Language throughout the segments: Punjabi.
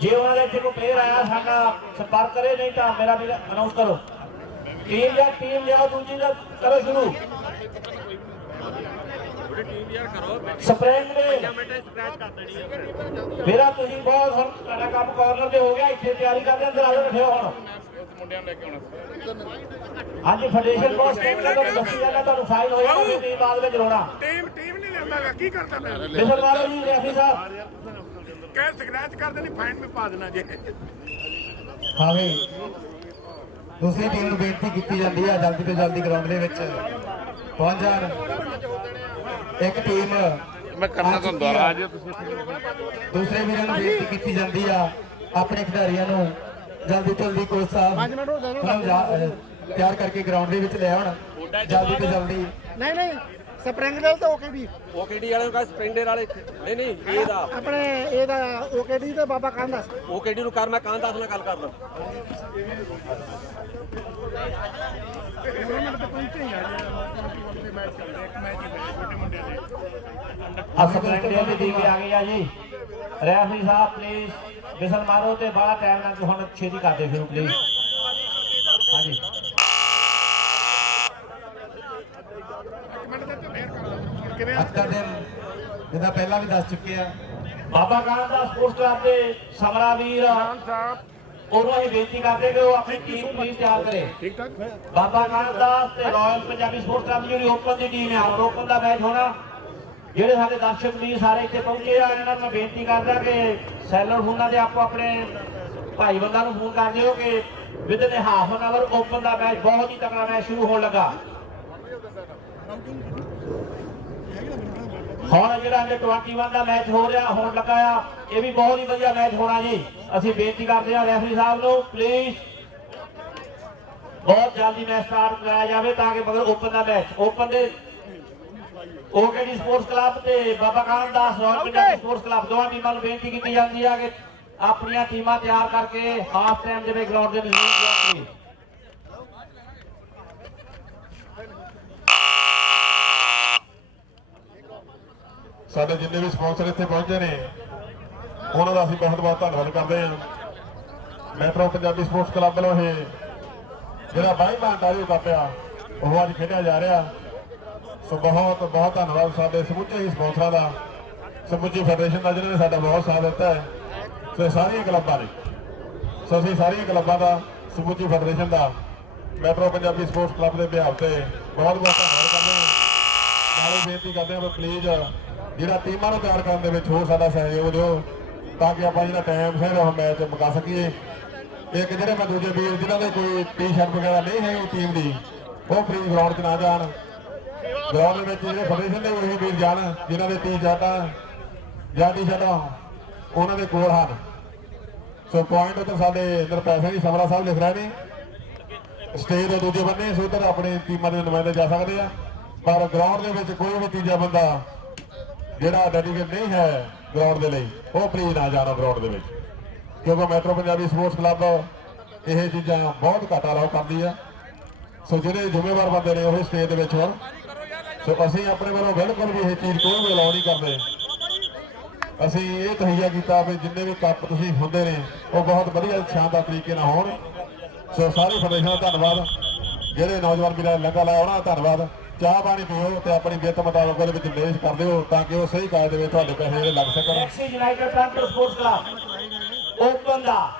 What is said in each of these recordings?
ਜੇ ਉਹਨਾਂ ਦੇ ਇੱਥੇ ਕੋਈ ਪਲੇਅਰ ਆਇਆ ਸਾਡਾ ਸੰਪਰਕ ਕਰੇ ਨਹੀਂ ਤਾਂ ਮੇਰਾ ਵੀ ਅਨਾਉਂਸ ਕਰੋ। ਟੀਮ ਜਾਂ ਟੀਮ ਲਿਆਓ ਦੂਜੀ ਦਾ ਕਰੋ ਸ਼ੁਰੂ। ਸਪ੍ਰਿੰਗ ਮੇਰਾ ਤੁਸੀਂ ਬਹੁਤ ਹੁਣ ਤੁਹਾਡਾ ਕੰਮ ਕਾਰਨਰ ਤੇ ਹੋ ਗਿਆ ਇੱਥੇ ਤਿਆਰੀ ਕਰਦੇ ਅੰਦਰ ਆ ਜਾਓ ਰੱਖਿਓ ਹੁਣ। ਹਾਂਜੀ ਫੈਡਰੇਸ਼ਨ ਕੋਸ ਟੀਮ ਦਾ ਦੱਸੀ ਜਾਂਦਾ ਤੁਹਾਨੂੰ ਫਾਈਲ ਫਿਰ ਟੀਮ ਬਾਅਦ ਵਿੱਚ ਰੋਣਾ। ਟੀਮ ਟੀਮ ਨਹੀਂ ਲੈਂਦਾਗਾ ਕੀ ਕਰਦਾ ਮੈਂ ਵਾਲੋ ਜੀ ਰੈਫਰੀ ਸਾਹਿਬ। ਕਹਿ ਸਕ੍ਰੈਚ ਕਰ ਦੇਣੀ ਫਾਈਨ ਵੀ ਪਾ ਦੇਣਾ ਜੇ। ਹਾਂ ਵੀ ਦੂਸਰੀ ਟੀਮ ਨੂੰ ਬੇਨਤੀ ਕੀਤੀ ਜਾਂਦੀ ਹੈ ਜਲਦੀ ਤੋਂ ਜਲਦੀ ਗਰਾਊਂਡ ਦੇ ਵਿੱਚ ਪਹੁੰਚ ਜਾਣ। ਇੱਕ ਟੀਮ ਮੈਂ ਕਰਨਾ ਤੁਹਾਨੂੰ ਦੁਆਰਾ ਅੱਜ ਦੂਸਰੇ ਵੀਰਾਂ ਨੂੰ ਬੇਨਤੀ ਕੀਤੀ ਜਾਂਦੀ ਆ ਆਪਣੇ ਖਿਡਾਰੀਆਂ ਨੂੰ ਜਲਦੀ ਤੋਂ ਜਲਦੀ ਕੋਚ ਸਾਹਿਬ ਤਿਆਰ ਕਰਕੇ ਗਰਾਊਂਡ ਦੇ ਵਿੱਚ ਲੈ ਆਉਣ। ਜਲਦੀ ਤੋਂ ਜਲਦੀ ਨਹੀਂ ਨਹੀਂ। ਸਪਰਿੰਗ ਦੇ ਤਾਂ ਓਕੇਡੀ। ਓਕੇਡੀ ਵਾਲੇ ਨੂੰ ਕਹ ਸਪਰਿੰਗਡੇਲ ਵਾਲੇ। ਨਹੀਂ ਨਹੀਂ ਇਹ ਦਾ ਆਪਣੇ ਇਹਦਾ ਓਕੇਡੀ ਤੇ ਬਾਬਾ ਦਾ ਓਕੇਡੀ ਨੂੰ ਕਰ ਮੈਂ ਕਾਂ ਦਾਸ ਨਾਲ ਗੱਲ ਕਰ ਲਾਂ। ਆ ਸਪਰਿੰਗ ਦੇ ਟੀਮ ਆ ਗਈ ਆ ਜੀ। ਰੈਫਰੀ ਸਾਹਿਬ ਪਲੀਜ਼ ਮਿਸਲ ਮਾਰੋ ਤੇ ਬੜਾ ਟਾਈਮ ਨਾਲ ਹੁਣ ਛੇਤੀ ਕਰਦੇ ਸ਼ੁਰੂ ਪਲੀਜ਼ ਹਾਂਜੀ। ਅੱਜ ਦਾ ਦਿਨ ਜਿੱਦਾਂ ਪਹਿਲਾਂ ਵੀ ਦੱਸ ਚੁੱਕੇ ਆ। ਬਾਬਾ ਕਾਨ ਦਾ ਸਪੋਰਟਸ ਕਲੱਬ ਦੇ ਸਮਰਾ ਵੀਰ ਉਹਨੂੰ ਅਸੀਂ ਬੇਨਤੀ ਕਰਦੇ ਕਿ ਉਹ ਆਪਣੀ ਟੀਮ ਪਲੀਜ਼ ਤਿਆਰ ਕਰੇ। ਠੀਕ ਠਾਕ। ਬਾਬਾ ਕਾਨ ਦਾ ਤੇ ਰਾਇਲ ਪੰਜਾਬੀ ਸਪੋਰਟਸ ਕਲੱਬ ਦੀ ਜਿਹੜੀ ਓਪਨ ਦੀ ਟੀਮ ਹੈ ਓਪਨ ਦਾ ਮੈਚ ਹੋਣਾ। ਜਿਹੜੇ ਸਾਡੇ ਦਰਸ਼ਕ ਵੀਰ ਸਾਰੇ ਇੱਥੇ ਪਹੁੰਚੇ ਆ ਇਹਨਾਂ ਨੂੰ ਮੈਂ ਬੇਨਤੀ ਕਰਦਾ ਕਿ ਸੈਲਰ ਫੋਨਾਂ ਤੇ ਆਪੋ ਆਪਣੇ ਭਾਈ ਬੰਦਾ ਨੂੰ ਫੋਨ ਕਰ ਦਿਓ ਕਿ within half an hour open the match ਬਹੁਤ ਹੀ ਤਕੜਾ ਮੈਚ ਸ਼ੁਰੂ ਹੋਣ ਲੱਗਾ। ਹੁਣ ਜਿਹੜਾ ਅੰਡਰ 21 ਦਾ ਮੈਚ ਹੋ ਰਿਹਾ ਹੋਣ ਲੱਗਾ ਆ ਇਹ ਵੀ ਬਹੁਤ ਹੀ ਵਧੀਆ ਮੈਚ ਹੋਣਾ ਜੀ। ਅਸੀਂ ਬੇਨਤੀ ਕਰਦੇ ਹਾਂ ਰੈਫਰੀ ਸਾਹਿਬ ਨੂੰ ਪਲੀਜ਼ ਬਹੁਤ ਜਲਦੀ ਮੈਚ ਸਟਾਰਟ ਕਰਾਇਆ ਜਾਵੇ ਤਾਂ ਕਿ ਮਗਰ ਓਪਨ ਦਾ ਮੈਚ ਓਪਨ ਦੇ ਓਕੇਡੀ ਸਪੋਰਟਸ ਕਲੱਬ ਤੇ Baba Kahn Das royal Punjabi sports club ਦੋਵਾਂ ਟੀਮਾਂ ਨੂੰ ਬੇਨਤੀ ਕੀਤੀ ਜਾਂਦੀ ਹੈ ਕਿ ਆਪਣੀਆਂ ਟੀਮਾਂ ਤਿਆਰ ਕਰਕੇ ਹਾਫ ਟਾਈਮ ਦੇ ਵਿੱਚ ਗਰਾਊਂਡ ਦੇ ਨਜ਼ਦੀਕ ਸਾਡੇ ਜਿੰਨੇ ਵੀ ਸਪਾਂਸਰ ਇੱਥੇ ਪਹੁੰਚੇ ਨੇ, ਉਹਨਾਂ ਦਾ ਅਸੀਂ ਬਹੁਤ ਬਹੁਤ ਧੰਨਵਾਦ ਕਰਦੇ ਹਾਂ। ਮੈਟਰੋ ਪੰਜਾਬੀ ਸਪੋਰਟਸ ਕਲੱਬ ਵੱਲੋਂ ਇਹ ਜਿਹੜਾ ਬਾਈ ਬਾਈਮਾਨ ਟਾਰੀ ਪਿਆ ਉਹ ਅੱਜ ਖੇਡਿਆ ਜਾ ਰਿਹਾ। ਸੋ ਬਹੁਤ ਬਹੁਤ ਧੰਨਵਾਦ ਸਾਡੇ ਸਮੁੱਚੇ ਹੀ ਸਪਾਂਸਰਾਂ ਦਾ, ਸਮੁੱਚੀ ਫੈਡਰੇਸ਼ਨ ਦਾ ਜਿਹਨਾਂ ਨੇ ਸਾਡਾ ਬਹੁਤ ਸਾਥ ਦਿੱਤਾ ਹੈ। ਸੋ ਇਹ ਸਾਰੀਆਂ ਕਲੱਬਾਂ ਨੇ। ਸੋ ਅਸੀਂ ਸਾਰੀਆਂ ਕਲੱਬਾਂ ਦਾ, ਸਮੁੱਚੀ ਫੈਡਰੇਸ਼ਨ ਦਾ, ਮੈਟਰੋ ਪੰਜਾਬੀ ਸਪੋਰਟਸ ਕਲੱਬ ਦੇ ਬਿਹਾਰ ਤੇ ਬਹੁਤ ਬਹੁਤ ਧੰਨਵਾਦ ਕਰਦੇ ਹਾਂ। ਨਾਲੇ ਬੇਨਤੀ ਕਰਦੇ ਹਾਂ ਵੀ ਪਲੀਜ਼ ਜਿਹੜਾ ਟੀਮਾਂ ਨੂੰ ਤਿਆਰ ਕਰਨ ਦੇ ਵਿੱਚ ਹੋਰ ਸਾਡਾ ਸਹਿਯੋਗ ਦਿਓ, ਤਾਂ ਕਿ ਆਪਾਂ ਜਿਹੜਾ ਟਾਈਮ ਸਿਰ ਉਹ ਮੈਚ ਮੁਕਾ ਸਕੀਏ। ਇੱਕ ਜਿਹੜੇ ਮੈਂ ਦੂਜੇ ਵੀਰ, ਜਿਨ੍ਹਾਂ ਦੇ ਕੋਈ ਟੀ-ਸ਼ਰਟ ਵਗੈਰਾ ਨਹੀਂ ਹੈ ਉਹ ਟੀਮ ਦੀ, ਉਹ ਫ੍ਰੀ ਗਰਾਊਂਡ 'ਚ ਨਾ ਜਾਣ। ਗਰਾਊਂਡ ਦੇ ਵਿੱਚ ਜਿਹੜੇ ਫੈਡਰੇਸ਼ਨ ਦੇ ਉਹੀ ਵੀਰ ਜਾਣ, ਜਿਨ੍ਹਾਂ ਦੇ ਟੀ-ਸ਼ਰਟਾਂ ਜਾਂ ਟੀ-ਸ਼ਰਟਾਂ ਉਹਨਾਂ ਦੇ ਕੋਲ ਹਨ। ਸੋ ਪੁਆਇੰਟ ਉੱਤੇ ਸਾਡੇ ਇੰਦਰ ਪੈਸੇ ਦੀ ਸਮਰਾ ਸਾਹਿਬ ਲਿਖ ਰਹੇ ਨੇ। ਸਟੇਜ ਦੇ ਦੂਜੇ ਬੰਨੇ ਸੋ ਉੱਧਰ ਆਪਣੇ ਟੀਮਾਂ ਦੇ ਨੁਮਾਇੰਦੇ ਜਾ ਸਕਦੇ ਆ। ਪਰ ਗਰਾਊਂਡ ਦੇ ਵਿੱਚ ਕੋਈ ਵੀ ਤੀਜਾ ਬੰਦਾ ਜਿਹੜਾ ਡੈਡੀਕੇਟ ਨਹੀਂ ਹੈ ਗਰਾਊਂਡ ਦੇ ਲਈ, ਉਹ ਪਲੀਜ਼ ਨਾ ਜਾਣਾ ਗਰਾਊਂਡ ਦੇ ਵਿੱਚ। ਕਿਉਂਕਿ ਮੈਟਰੋ ਪੰਜਾਬੀ ਸਪੋਰਟਸ ਕਲੱਬ ਇਹ ਚੀਜ਼ਾਂ ਬਹੁਤ ਘੱਟ ਅਲਾਉ ਕਰਦੀ ਆ। ਸੋ ਜਿਹੜੇ ਜ਼ਿੰਮੇਵਾਰ ਬੰਦੇ ਨੇ ਉਹ ਸਟੇਜ ਦੇ ਵਿੱਚ ਹੋਣ। ਸੋ ਅਸੀਂ ਆਪਣੇ ਵੱਲੋਂ ਬਿਲਕੁਲ ਵੀ ਇਹ ਚੀਜ਼ ਕੋਈ ਵੀ ਅਲਾਉ ਨਹੀਂ ਕਰਦੇ। ਅਸੀਂ ਇਹ ਤਹਈਆ ਕੀਤਾ ਵੀ ਜਿੰਨੇ ਵੀ ਕੱਪ ਤੁਸੀਂ ਹੁੰਦੇ ਨੇ, ਉਹ ਬਹੁਤ ਵਧੀਆ ਸ਼ਾਨਦਾਰ ਤਰੀਕੇ ਨਾਲ ਹੋਣ। ਸੋ ਸਾਰੇ ਫੈਡਰੇਸ਼ਨ ਦਾ ਧੰਨਵਾਦ। ਜਿਹੜੇ ਨੌਜਵਾਨ ਵੀਰਾਂ ਨੇ ਲੰਗਾ ਲਾਇਆ, ਉਹਨਾਂ ਦਾ ਧੰਨਵਾਦ। ਚਾਹ ਪਾਣੀ ਪੀਓ ਤੇ ਆਪਣੀ ਬਿੱਤ ਮੁਤਾਬਕ ਉਹਦੇ ਵਿੱਚ ਨਿਵੇਸ਼ ਕਰ ਦਿਓ ਤਾਂ ਕਿ ਉਹ ਸਹੀ ਕਾਜ ਦੇ ਵਿੱਚ ਤੁਹਾਡੇ ਪੈਸੇ ਜਿਹੜੇ ਲੱਗ ਸਕਣ। ਐਕਸੀ united transport sports club open ਦਾ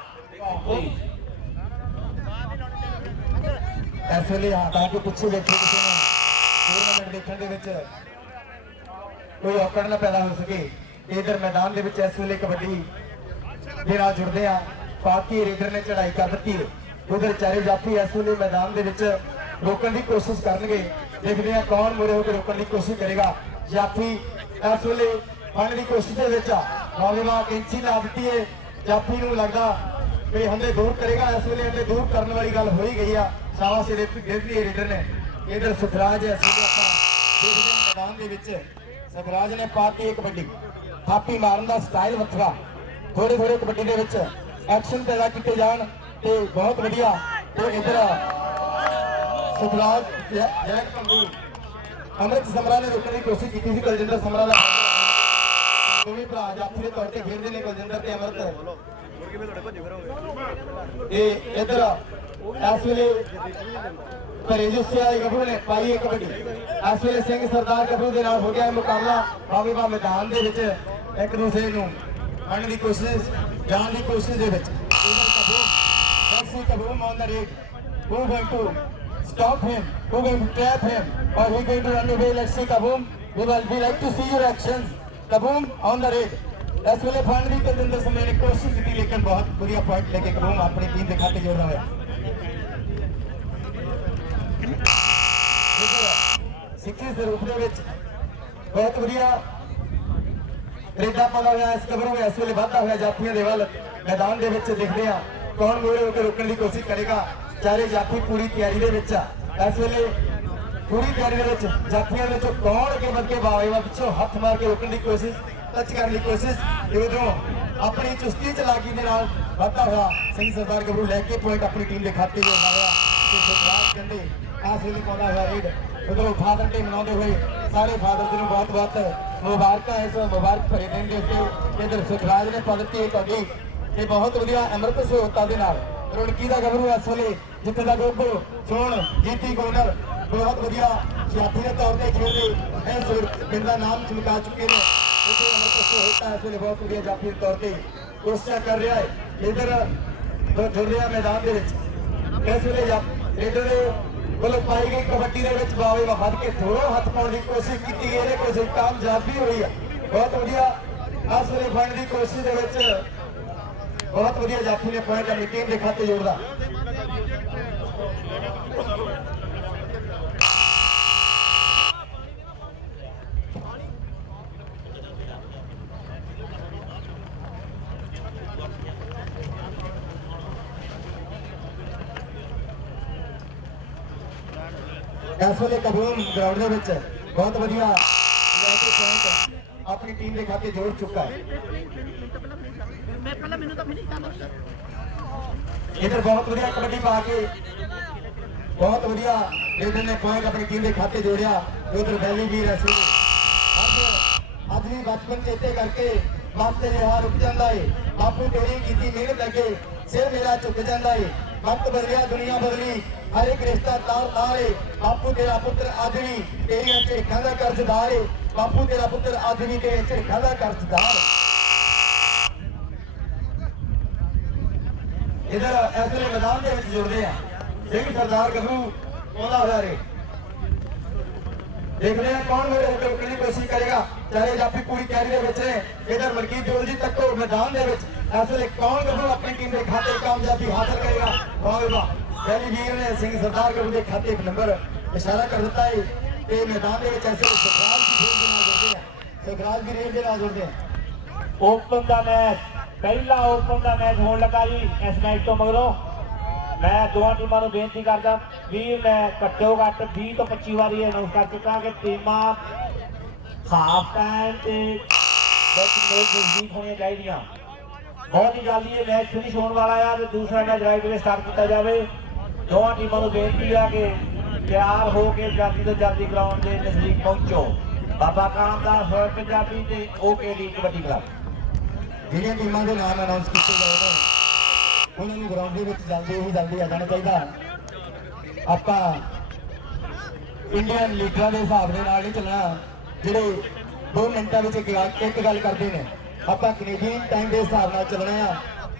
ਇਸ ਵੇਲੇ ਆ ਤਾਂ ਕਿ ਪਿੱਛੇ ਬੈਠੇ ਕਿਸੇ ਨੂੰ ਟੂਰਨਾਮੈਂਟ ਦੇਖਣ ਦੇ ਵਿੱਚ ਕੋਈ ਔਕੜ ਨਾ ਪੈਦਾ ਹੋ ਸਕੇ। ਇਧਰ ਮੈਦਾਨ ਦੇ ਵਿੱਚ ਇਸ ਵੇਲੇ ਕਬੱਡੀ ਦੇ ਨਾਲ ਜੁੜਦੇ ਆ ਪਾਕੀ ਰੇਡਰ ਨੇ ਚੜਾਈ ਕਰ ਦਿੱਤੀ ਉਧਰ ਚਾਰੇ ਜਾਫੀ ਇਸ ਵੇਲੇ ਮੈਦਾਨ ਦੇ ਵਿੱਚ ਰੋਕਣ ਦੀ ਕੋਸ਼ਿਸ਼ ਕਰਨਗੇ। ਦੇਖਦੇ ਆ ਕੌਣ ਮੁਰੇ ਹੋ ਕੇ ਰੋਕਣ ਦੀ ਕੋਸ਼ਿਸ਼ ਕਰੇਗਾ। ਜਾਫੀ ਇਸ ਵੇਲੇ ਫੜਨ ਦੀ ਕੋਸ਼ਿਸ਼ ਦੇ ਵਿੱਚ ਆ। ਨੌਜਵਾਨ ਕੈਂਚੀ ਲਾ ਦਿੱਤੀ ਹੈ ਜਾਫੀ ਨੂੰ ਲੱਗਦਾ ਵੀ ਹੰਦੇ ਦੂਰ ਕਰੇਗਾ। ਇਸ ਵੇਲੇ ਹੰਦੇ ਦੂਰ ਕਰਨ ਵਾਲੀ ਗੱਲ ਹੋਈ ਗਈ ਆ। ਸ਼ਾਬਾਸ਼ ਇਹਦੇ ਡੇਵਲੀ ਰੇਡਰ ਨੇ। ਇਧਰ ਸੁਖਰਾਜ ਇਸ ਵੇਲੇ ਆਪਾਂ ਦੇਖਦੇ ਹਾਂ ਮੈਦਾਨ ਦੇ ਵਿੱਚ। ਸੁਖਰਾਜ ਨੇ ਪਾਤੀ ਇੱਕ ਥਾਪੀ ਮਾਰਨ ਦਾ ਸਟਾਈਲ ਵੱਖਰਾ। ਥੋੜੇ ਥੋੜੇ ਕਬੱਡੀ ਦੇ ਵਿੱਚ ਐਕਸ਼ਨ ਪੈਦਾ ਕੀਤੇ ਜਾਣ ਤੇ ਬਹੁਤ ਵਧੀਆ। ਤੇ ਇਧਰ ਸੁਖਰਾਜ ਜੈ ਕੰਗੂ ਅਮਰਿਤ ਸਮਰਾ ਨੇ ਰੋਕਣ ਦੀ ਕੋਸ਼ਿਸ਼ ਕੀਤੀ ਸੀ, ਕੁਲਜਿੰਦਰ ਸਮਰਾ ਦਾ ਦੋਵੇਂ ਭਰਾ ਜਾਫੀ ਦੇ ਤੌਰ ਤੇ ਖੇਡਦੇ ਨੇ ਕੁਲਜਿੰਦਰ ਤੇ ਅਮਰਤ। ਇਹ ਇਧਰ ਇਸ ਵੇਲੇ ਪਰੇਜੂ ਗੱਭਰੂ ਨੇ ਪਾਈ ਇੱਕ ਕਬੱਡੀ। ਇਸ ਵੇਲੇ ਸਿੰਘ ਸਰਦਾਰ ਗੱਭਰੂ ਦੇ ਨਾਲ ਹੋ ਗਿਆ ਇਹ ਮੁਕਾਬਲਾ ਬਾਵੇ ਬਾ ਮੈਦਾਨ ਦੇ ਵਿੱਚ ਇੱਕ ਦੂਸਰੇ ਨੂੰ ਫੜਨ ਦੀ ਕੋਸ਼ਿਸ਼, ਜਾਣ ਦੀ ਕੋਸ਼ਿਸ਼ ਦੇ ਵਿੱਚ। Let's see Kaboom on the rig. Who going stop him? Who going to trap him? Or who going to run away? Let's see, Kaboom. We will, we like to see your actions. Kaboom, on the rig. ਇਸ ਵੇਲੇ ਫੰਡ ਦੀ ਕੁਲਜਿੰਦਰ ਸਮੇਂ ਨੇ ਕੋਸ਼ਿਸ਼ ਕੀਤੀ ਲੇਕਿਨ ਬਹੁਤ ਵਧੀਆ ਪੁਆਇੰਟ ਲੈ ਕੇ ਕਬੂਮ ਆਪਣੀ ਟੀਮ ਦੇ ਖਾਤੇ ਜੋੜਦਾ ਹੋਇਆ ਸਿੱਖੀ ਦੇ ਰੂਪ ਦੇ ਵਿੱਚ ਬਹੁਤ ਵਧੀਆ ਰੇਡਾ ਪਾਉਂਦਾ ਹੋਇਆ ਇਸ ਕਬਰ ਇਸ ਵੇਲੇ ਵਾਧਾ ਹੋਇਆ ਜਾਫੀਆਂ ਦੇ ਵੱਲ ਮੈਦਾਨ ਦੇ ਵਿੱਚ ਦੇਖਦੇ ਆ ਕੌਣ ਮੋੜੇ ਹੋ ਕੇ ਰੋਕਣ ਦੀ ਕੋਸ਼ਿਸ਼ ਕਰੇਗਾ ਚਾਰੇ ਜਾਫੀ ਪੂਰੀ ਤਿਆਰੀ ਦੇ ਵਿੱਚ ਆ। ਇਸ ਵੇਲੇ ਪੂਰੀ ਤਿਆਰੀ ਦੇ ਵਿੱਚ ਜਾਫੀਆਂ ਵਿੱਚੋਂ ਕੌਣ ਅੱਗੇ ਵੱਧ ਕੇ ਬਾਵੇਵਾ ਪਿੱਛੋਂ ਹੱਥ ਮਾਰ ਕੇ ਰੋਕਣ ਦੀ ਕੋਸ਼ਿਸ਼ ਟੱਚ ਕਰਨ ਦੀ ਕੋਸ਼ਿਸ਼। ਤੇ ਉਧਰੋਂ ਆਪਣੀ ਚੁਸਤੀ ਚਲਾਕੀ ਦੇ ਨਾਲ ਵਾਧਾ ਹੋਇਆ ਸਿੰਘ ਸਰਦਾਰ ਗੱਭਰੂ ਲੈ ਕੇ ਪੁਆਇੰਟ ਆਪਣੀ ਟੀਮ ਦੇ ਖਾਤੇ ਜੋੜਦਾ ਹੋਇਆ ਤੇ ਸੁਖਰਾਜ ਕੰਡੇ ਆਸ ਵੇਲੇ ਪਾਉਂਦਾ ਹੋਇਆ ਰੇਡ ਉਧਰੋਂ ਫਾਦਰ ਡੇ ਮਨਾਉਂਦੇ ਹੋਏ ਸਾਰੇ ਫਾਦਰਸ ਨੂੰ ਬਹੁਤ ਬਹੁਤ ਮੁਬਾਰਕਾਂ ਇਸ ਮੁਬਾਰਕ ਭਰੇ ਦਿਨ ਦੇ ਉੱਤੇ। ਇਧਰ ਸੁਖਰਾਜ ਨੇ ਪਾ ਦਿੱਤੀ ਇੱਕ ਅੱਡੀ ਬਹੁਤ ਵਧੀਆ ਅੰਮ੍ਰਿਤ ਸਹੋਤਾ ਦੇ ਨਾਲ ਰੁੜਕੀ ਦਾ ਗੱਭਰੂ ਇਸ ਵੇਲੇ ਜਿੱਥੇ ਦਾ ਗੋਗੋ ਸੋਹਣ ਜੀਤੀ ਗੋਨਰ ਬਹੁਤ ਵਧੀਆ ਜਾਤੀ ਦੇ ਤੌਰ ਤੇ ਖੇਡਦੇ ਇਸ ਪਿੰਡ ਦਾ ਨਾਮ ਚਮਕਾ ਚੁੱਕੇ ਨੇ। ਇੱਥੇ ਅੰਮ੍ਰਿਤ ਸਹੋਤਾ ਇਸ ਵੇਲੇ ਬਹੁਤ ਵਧੀਆ ਜਾਤੀ ਦੇ ਤੌਰ ਤੇ ਕੋਸ਼ਿਸ਼ ਕਰ ਰਿਹਾ ਹੈ। ਇਧਰ ਜੁੜ ਮੈਦਾਨ ਦੇ ਵਿੱਚ। ਇਸ ਵੇਲੇ ਲੀਡਰ ਦੇ ਵੱਲੋਂ ਪਾਈ ਗਈ ਕਬੱਡੀ ਦੇ ਵਿੱਚ ਬਾਵੇ ਵੱਧ ਕੇ ਥੋੜਾ ਹੱਥ ਪਾਉਣ ਦੀ ਕੋਸ਼ਿਸ਼ ਕੀਤੀ ਗਈ ਇਹਦੇ ਕੋਸ਼ਿਸ਼ ਕਾਮਯਾਬੀ ਹੋਈ ਹੈ। ਬਹੁਤ ਵਧੀਆ ਇਸ ਵੇਲੇ ਫੜਨ ਦੀ ਕੋਸ਼ਿਸ਼ ਦੇ ਵਿੱਚ ਬਹੁਤ ਵਧੀਆ ਜਾਫੀ ਨੇ ਪੁਆਇੰਟ ਆਪਣੀ ਟੀਮ ਦੇ ਖਾਤੇ ਜੋੜਦਾ। ਇਸ ਵੇਲੇ ਕਬੂਲ ਗਰਾਊਂਡ ਦੇ ਵਿੱਚ ਬਹੁਤ ਵਧੀਆ ਲੈ ਕੇ ਪੁਆਇੰਟ ਆਪਣੀ ਟੀਮ ਦੇ ਖਾਤੇ ਜੋੜ ਚੁੱਕਾ ਹੈ। ਇਧਰ ਬਹੁਤ ਵਧੀਆ ਕਬੱਡੀ ਪਾ ਕੇ ਬਹੁਤ ਵਧੀਆ ਲੀਡਰ ਨੇ ਪੁਆਇੰਟ ਆਪਣੀ ਟੀਮ ਦੇ ਖਾਤੇ ਜੋੜਿਆ ਉਧਰ ਬੈਲੀ ਵੀਰ ਇਸ ਅੱਜ ਅੱਜ ਵੀ ਬਚਪਨ ਚੇਤੇ ਕਰਕੇ ਬਾਪ ਤੇ ਰਿਹਾ, ਰੁਕ ਜਾਂਦਾ ਏ। ਬਾਪੂ ਤੇਰੀ ਕੀਤੀ ਮਿਹਨਤ ਅੱਗੇ, ਸਿਰ ਮੇਰਾ ਝੁਕ ਜਾਂਦਾ ਏ। ਵਕਤ ਬਦਲਿਆ, ਦੁਨੀਆ ਬਦਲੀ। ਹਰ ਇੱਕ ਰਿਸ਼ਤਾ ਤਾਰ ਤਾਰ ਏ। ਬਾਪੂ ਤੇਰਾ ਪੁੱਤਰ ਅੱਜ ਵੀ ਤੇਰੀਆਂ ਝਿੜਕਾਂ ਦਾ ਕਰਜ਼ਦਾਰ ਏ। ਬਾਪੂ ਤੇਰਾ ਪੁੱਤਰ ਅੱਜ ਵੀ ਤੇਰੇ ਝਿੜਕਾਂ ਦਾ ਕਰਜ਼ਦਾਰ ਇਧਰ ਇਸ ਮੈਦਾਨ ਦੇ ਵਿੱਚ ਜੁੜਦੇ ਆ। ਸਿੰਘ ਸਰਦਾਰ ਗੱਭਰੂ ਉਹਦਾ ਹੋਇਆ ਦੇਖਦੇ ਆ ਕੌਣ ਮੇਰੇ ਹੋ ਕੇ ਕੋਸ਼ਿਸ਼ ਕਰੇਗਾ। ਚਾਰੇ ਜਾਫੀ ਪੂਰੀ ਤਿਆਰੀ ਦੇ ਵਿੱਚ ਨੇ। ਇਧਰ ਮਲਕੀਤ ਜੋਲ ਜੀ ਤੱਕੋ ਮੈਦਾਨ ਦੇ ਵਿੱਚ। ਇਸ ਵੇਲੇ ਕੌਣ ਗੱਭਰੂ ਆਪਣੀ ਟੀਮ ਦੇ ਖਾਤੇ ਕਾਮਯਾਬੀ ਹਾਸਲ ਕਰੇਗਾ? ਵਾਹ ਵਾਹ। ਪਹਿਲੀ ਵੀਰ ਨੇ ਸਿੰਘ ਸਰਦਾਰ ਗੱਭਰੂ ਦੇ ਖਾਤੇ ਇੱਕ ਨੰਬਰ ਇਸ਼ਾਰਾ ਕਰ ਦਿੱਤਾ ਹੈ ਤੇ ਮੈਦਾਨ ਦੇ ਵਿੱਚ ਐਸੇ ਸੁਖਰਾਜ ਦੀ ਖੇਡ ਦੇ ਨਾਲ ਜੁੜਦੇ ਆ ਸੁਖਰਾਜ ਦੀ ਰੇਡ ਦੇ ਨਾਲ ਜੁੜਦੇ ਆ ਓਪਨ ਦਾ ਮੈਚ ਪਹਿਲਾ ਓਪਨ ਦਾ ਮੈਚ ਹੋਣ ਲੱਗਾ ਜੀ ਇਸ ਮੈਚ ਤੋਂ ਮਗਰੋਂ। ਮੈਂ ਦੋਵਾਂ ਟੀਮਾਂ ਨੂੰ ਬੇਨਤੀ ਕਰਦਾ, ਵੀਰ ਮੈਂ ਘੱਟੋ ਘੱਟ 20 ਤੋਂ 25 ਵਾਰੀ ਇਹ ਅਨਾਉਂਸ ਕਰ ਚੁੱਕਾ ਕਿ ਟੀਮਾਂ ਹਾਫ ਟਾਈਮ ਤੇ ਵਿੱਚ ਮੇਲ ਨਜ਼ਦੀਕ ਹੋਣੀਆਂ ਚਾਹੀਦੀਆਂ। ਬਹੁਤ ਹੀ ਜਲਦੀ ਇਹ ਮੈਚ ਫਿਨਿਸ਼ ਹੋਣ ਵਾਲਾ ਆ ਤੇ ਦੂਸਰਾ ਮੈਚ ਰਾਈਟ ਵੇ ਸਟਾਰਟ ਕੀਤਾ ਜਾਵੇ। ਦੋਵਾਂ ਟੀਮਾਂ ਨੂੰ ਬੇਨਤੀ ਆ ਕਿ ਤਿਆਰ ਹੋ ਕੇ ਜਲਦੀ ਤੋਂ ਜਲਦੀ ਗਰਾਊਂਡ ਦੇ ਨਜ਼ਦੀਕ ਪਹੁੰਚੋ। ਬਾਬਾ ਕਾਮ ਦਾ ਪੰਜਾਬੀ ਤੇ ਓਕੇਡੀ ਕਬੱਡੀ ਕਲੱਬ ਜਿਹੜੀਆਂ ਟੀਮਾਂ ਦੇ ਨਾਮ ਅਨਾਉਂਸ ਕੀਤੇ ਗਏ ਨੇ, ਉਹਨਾਂ ਨੂੰ ਗਰਾਊਂਡ ਦੇ ਵਿੱਚ ਜਲਦੀ ਹੀ ਜਲਦੀ ਆ ਜਾਣਾ ਚਾਹੀਦਾ। ਆਪਾਂ ਇੰਡੀਅਨ ਲੀਡਰਾਂ ਦੇ ਹਿਸਾਬ ਦੇ ਨਾਲ ਨਹੀਂ ਚੱਲਣਾ। ਜਿਹੜੇ 2 ਮਿੰਟਾਂ ਵਿੱਚ ਇੱਕ ਗੱਲ ਕਰਦੇ ਨੇ। ਆਪਾਂ ਕੈਨੇਡੀਅਨ ਟਾਈਮ ਦੇ ਹਿਸਾਬ ਨਾਲ ਚੱਲਣਾ ਆ।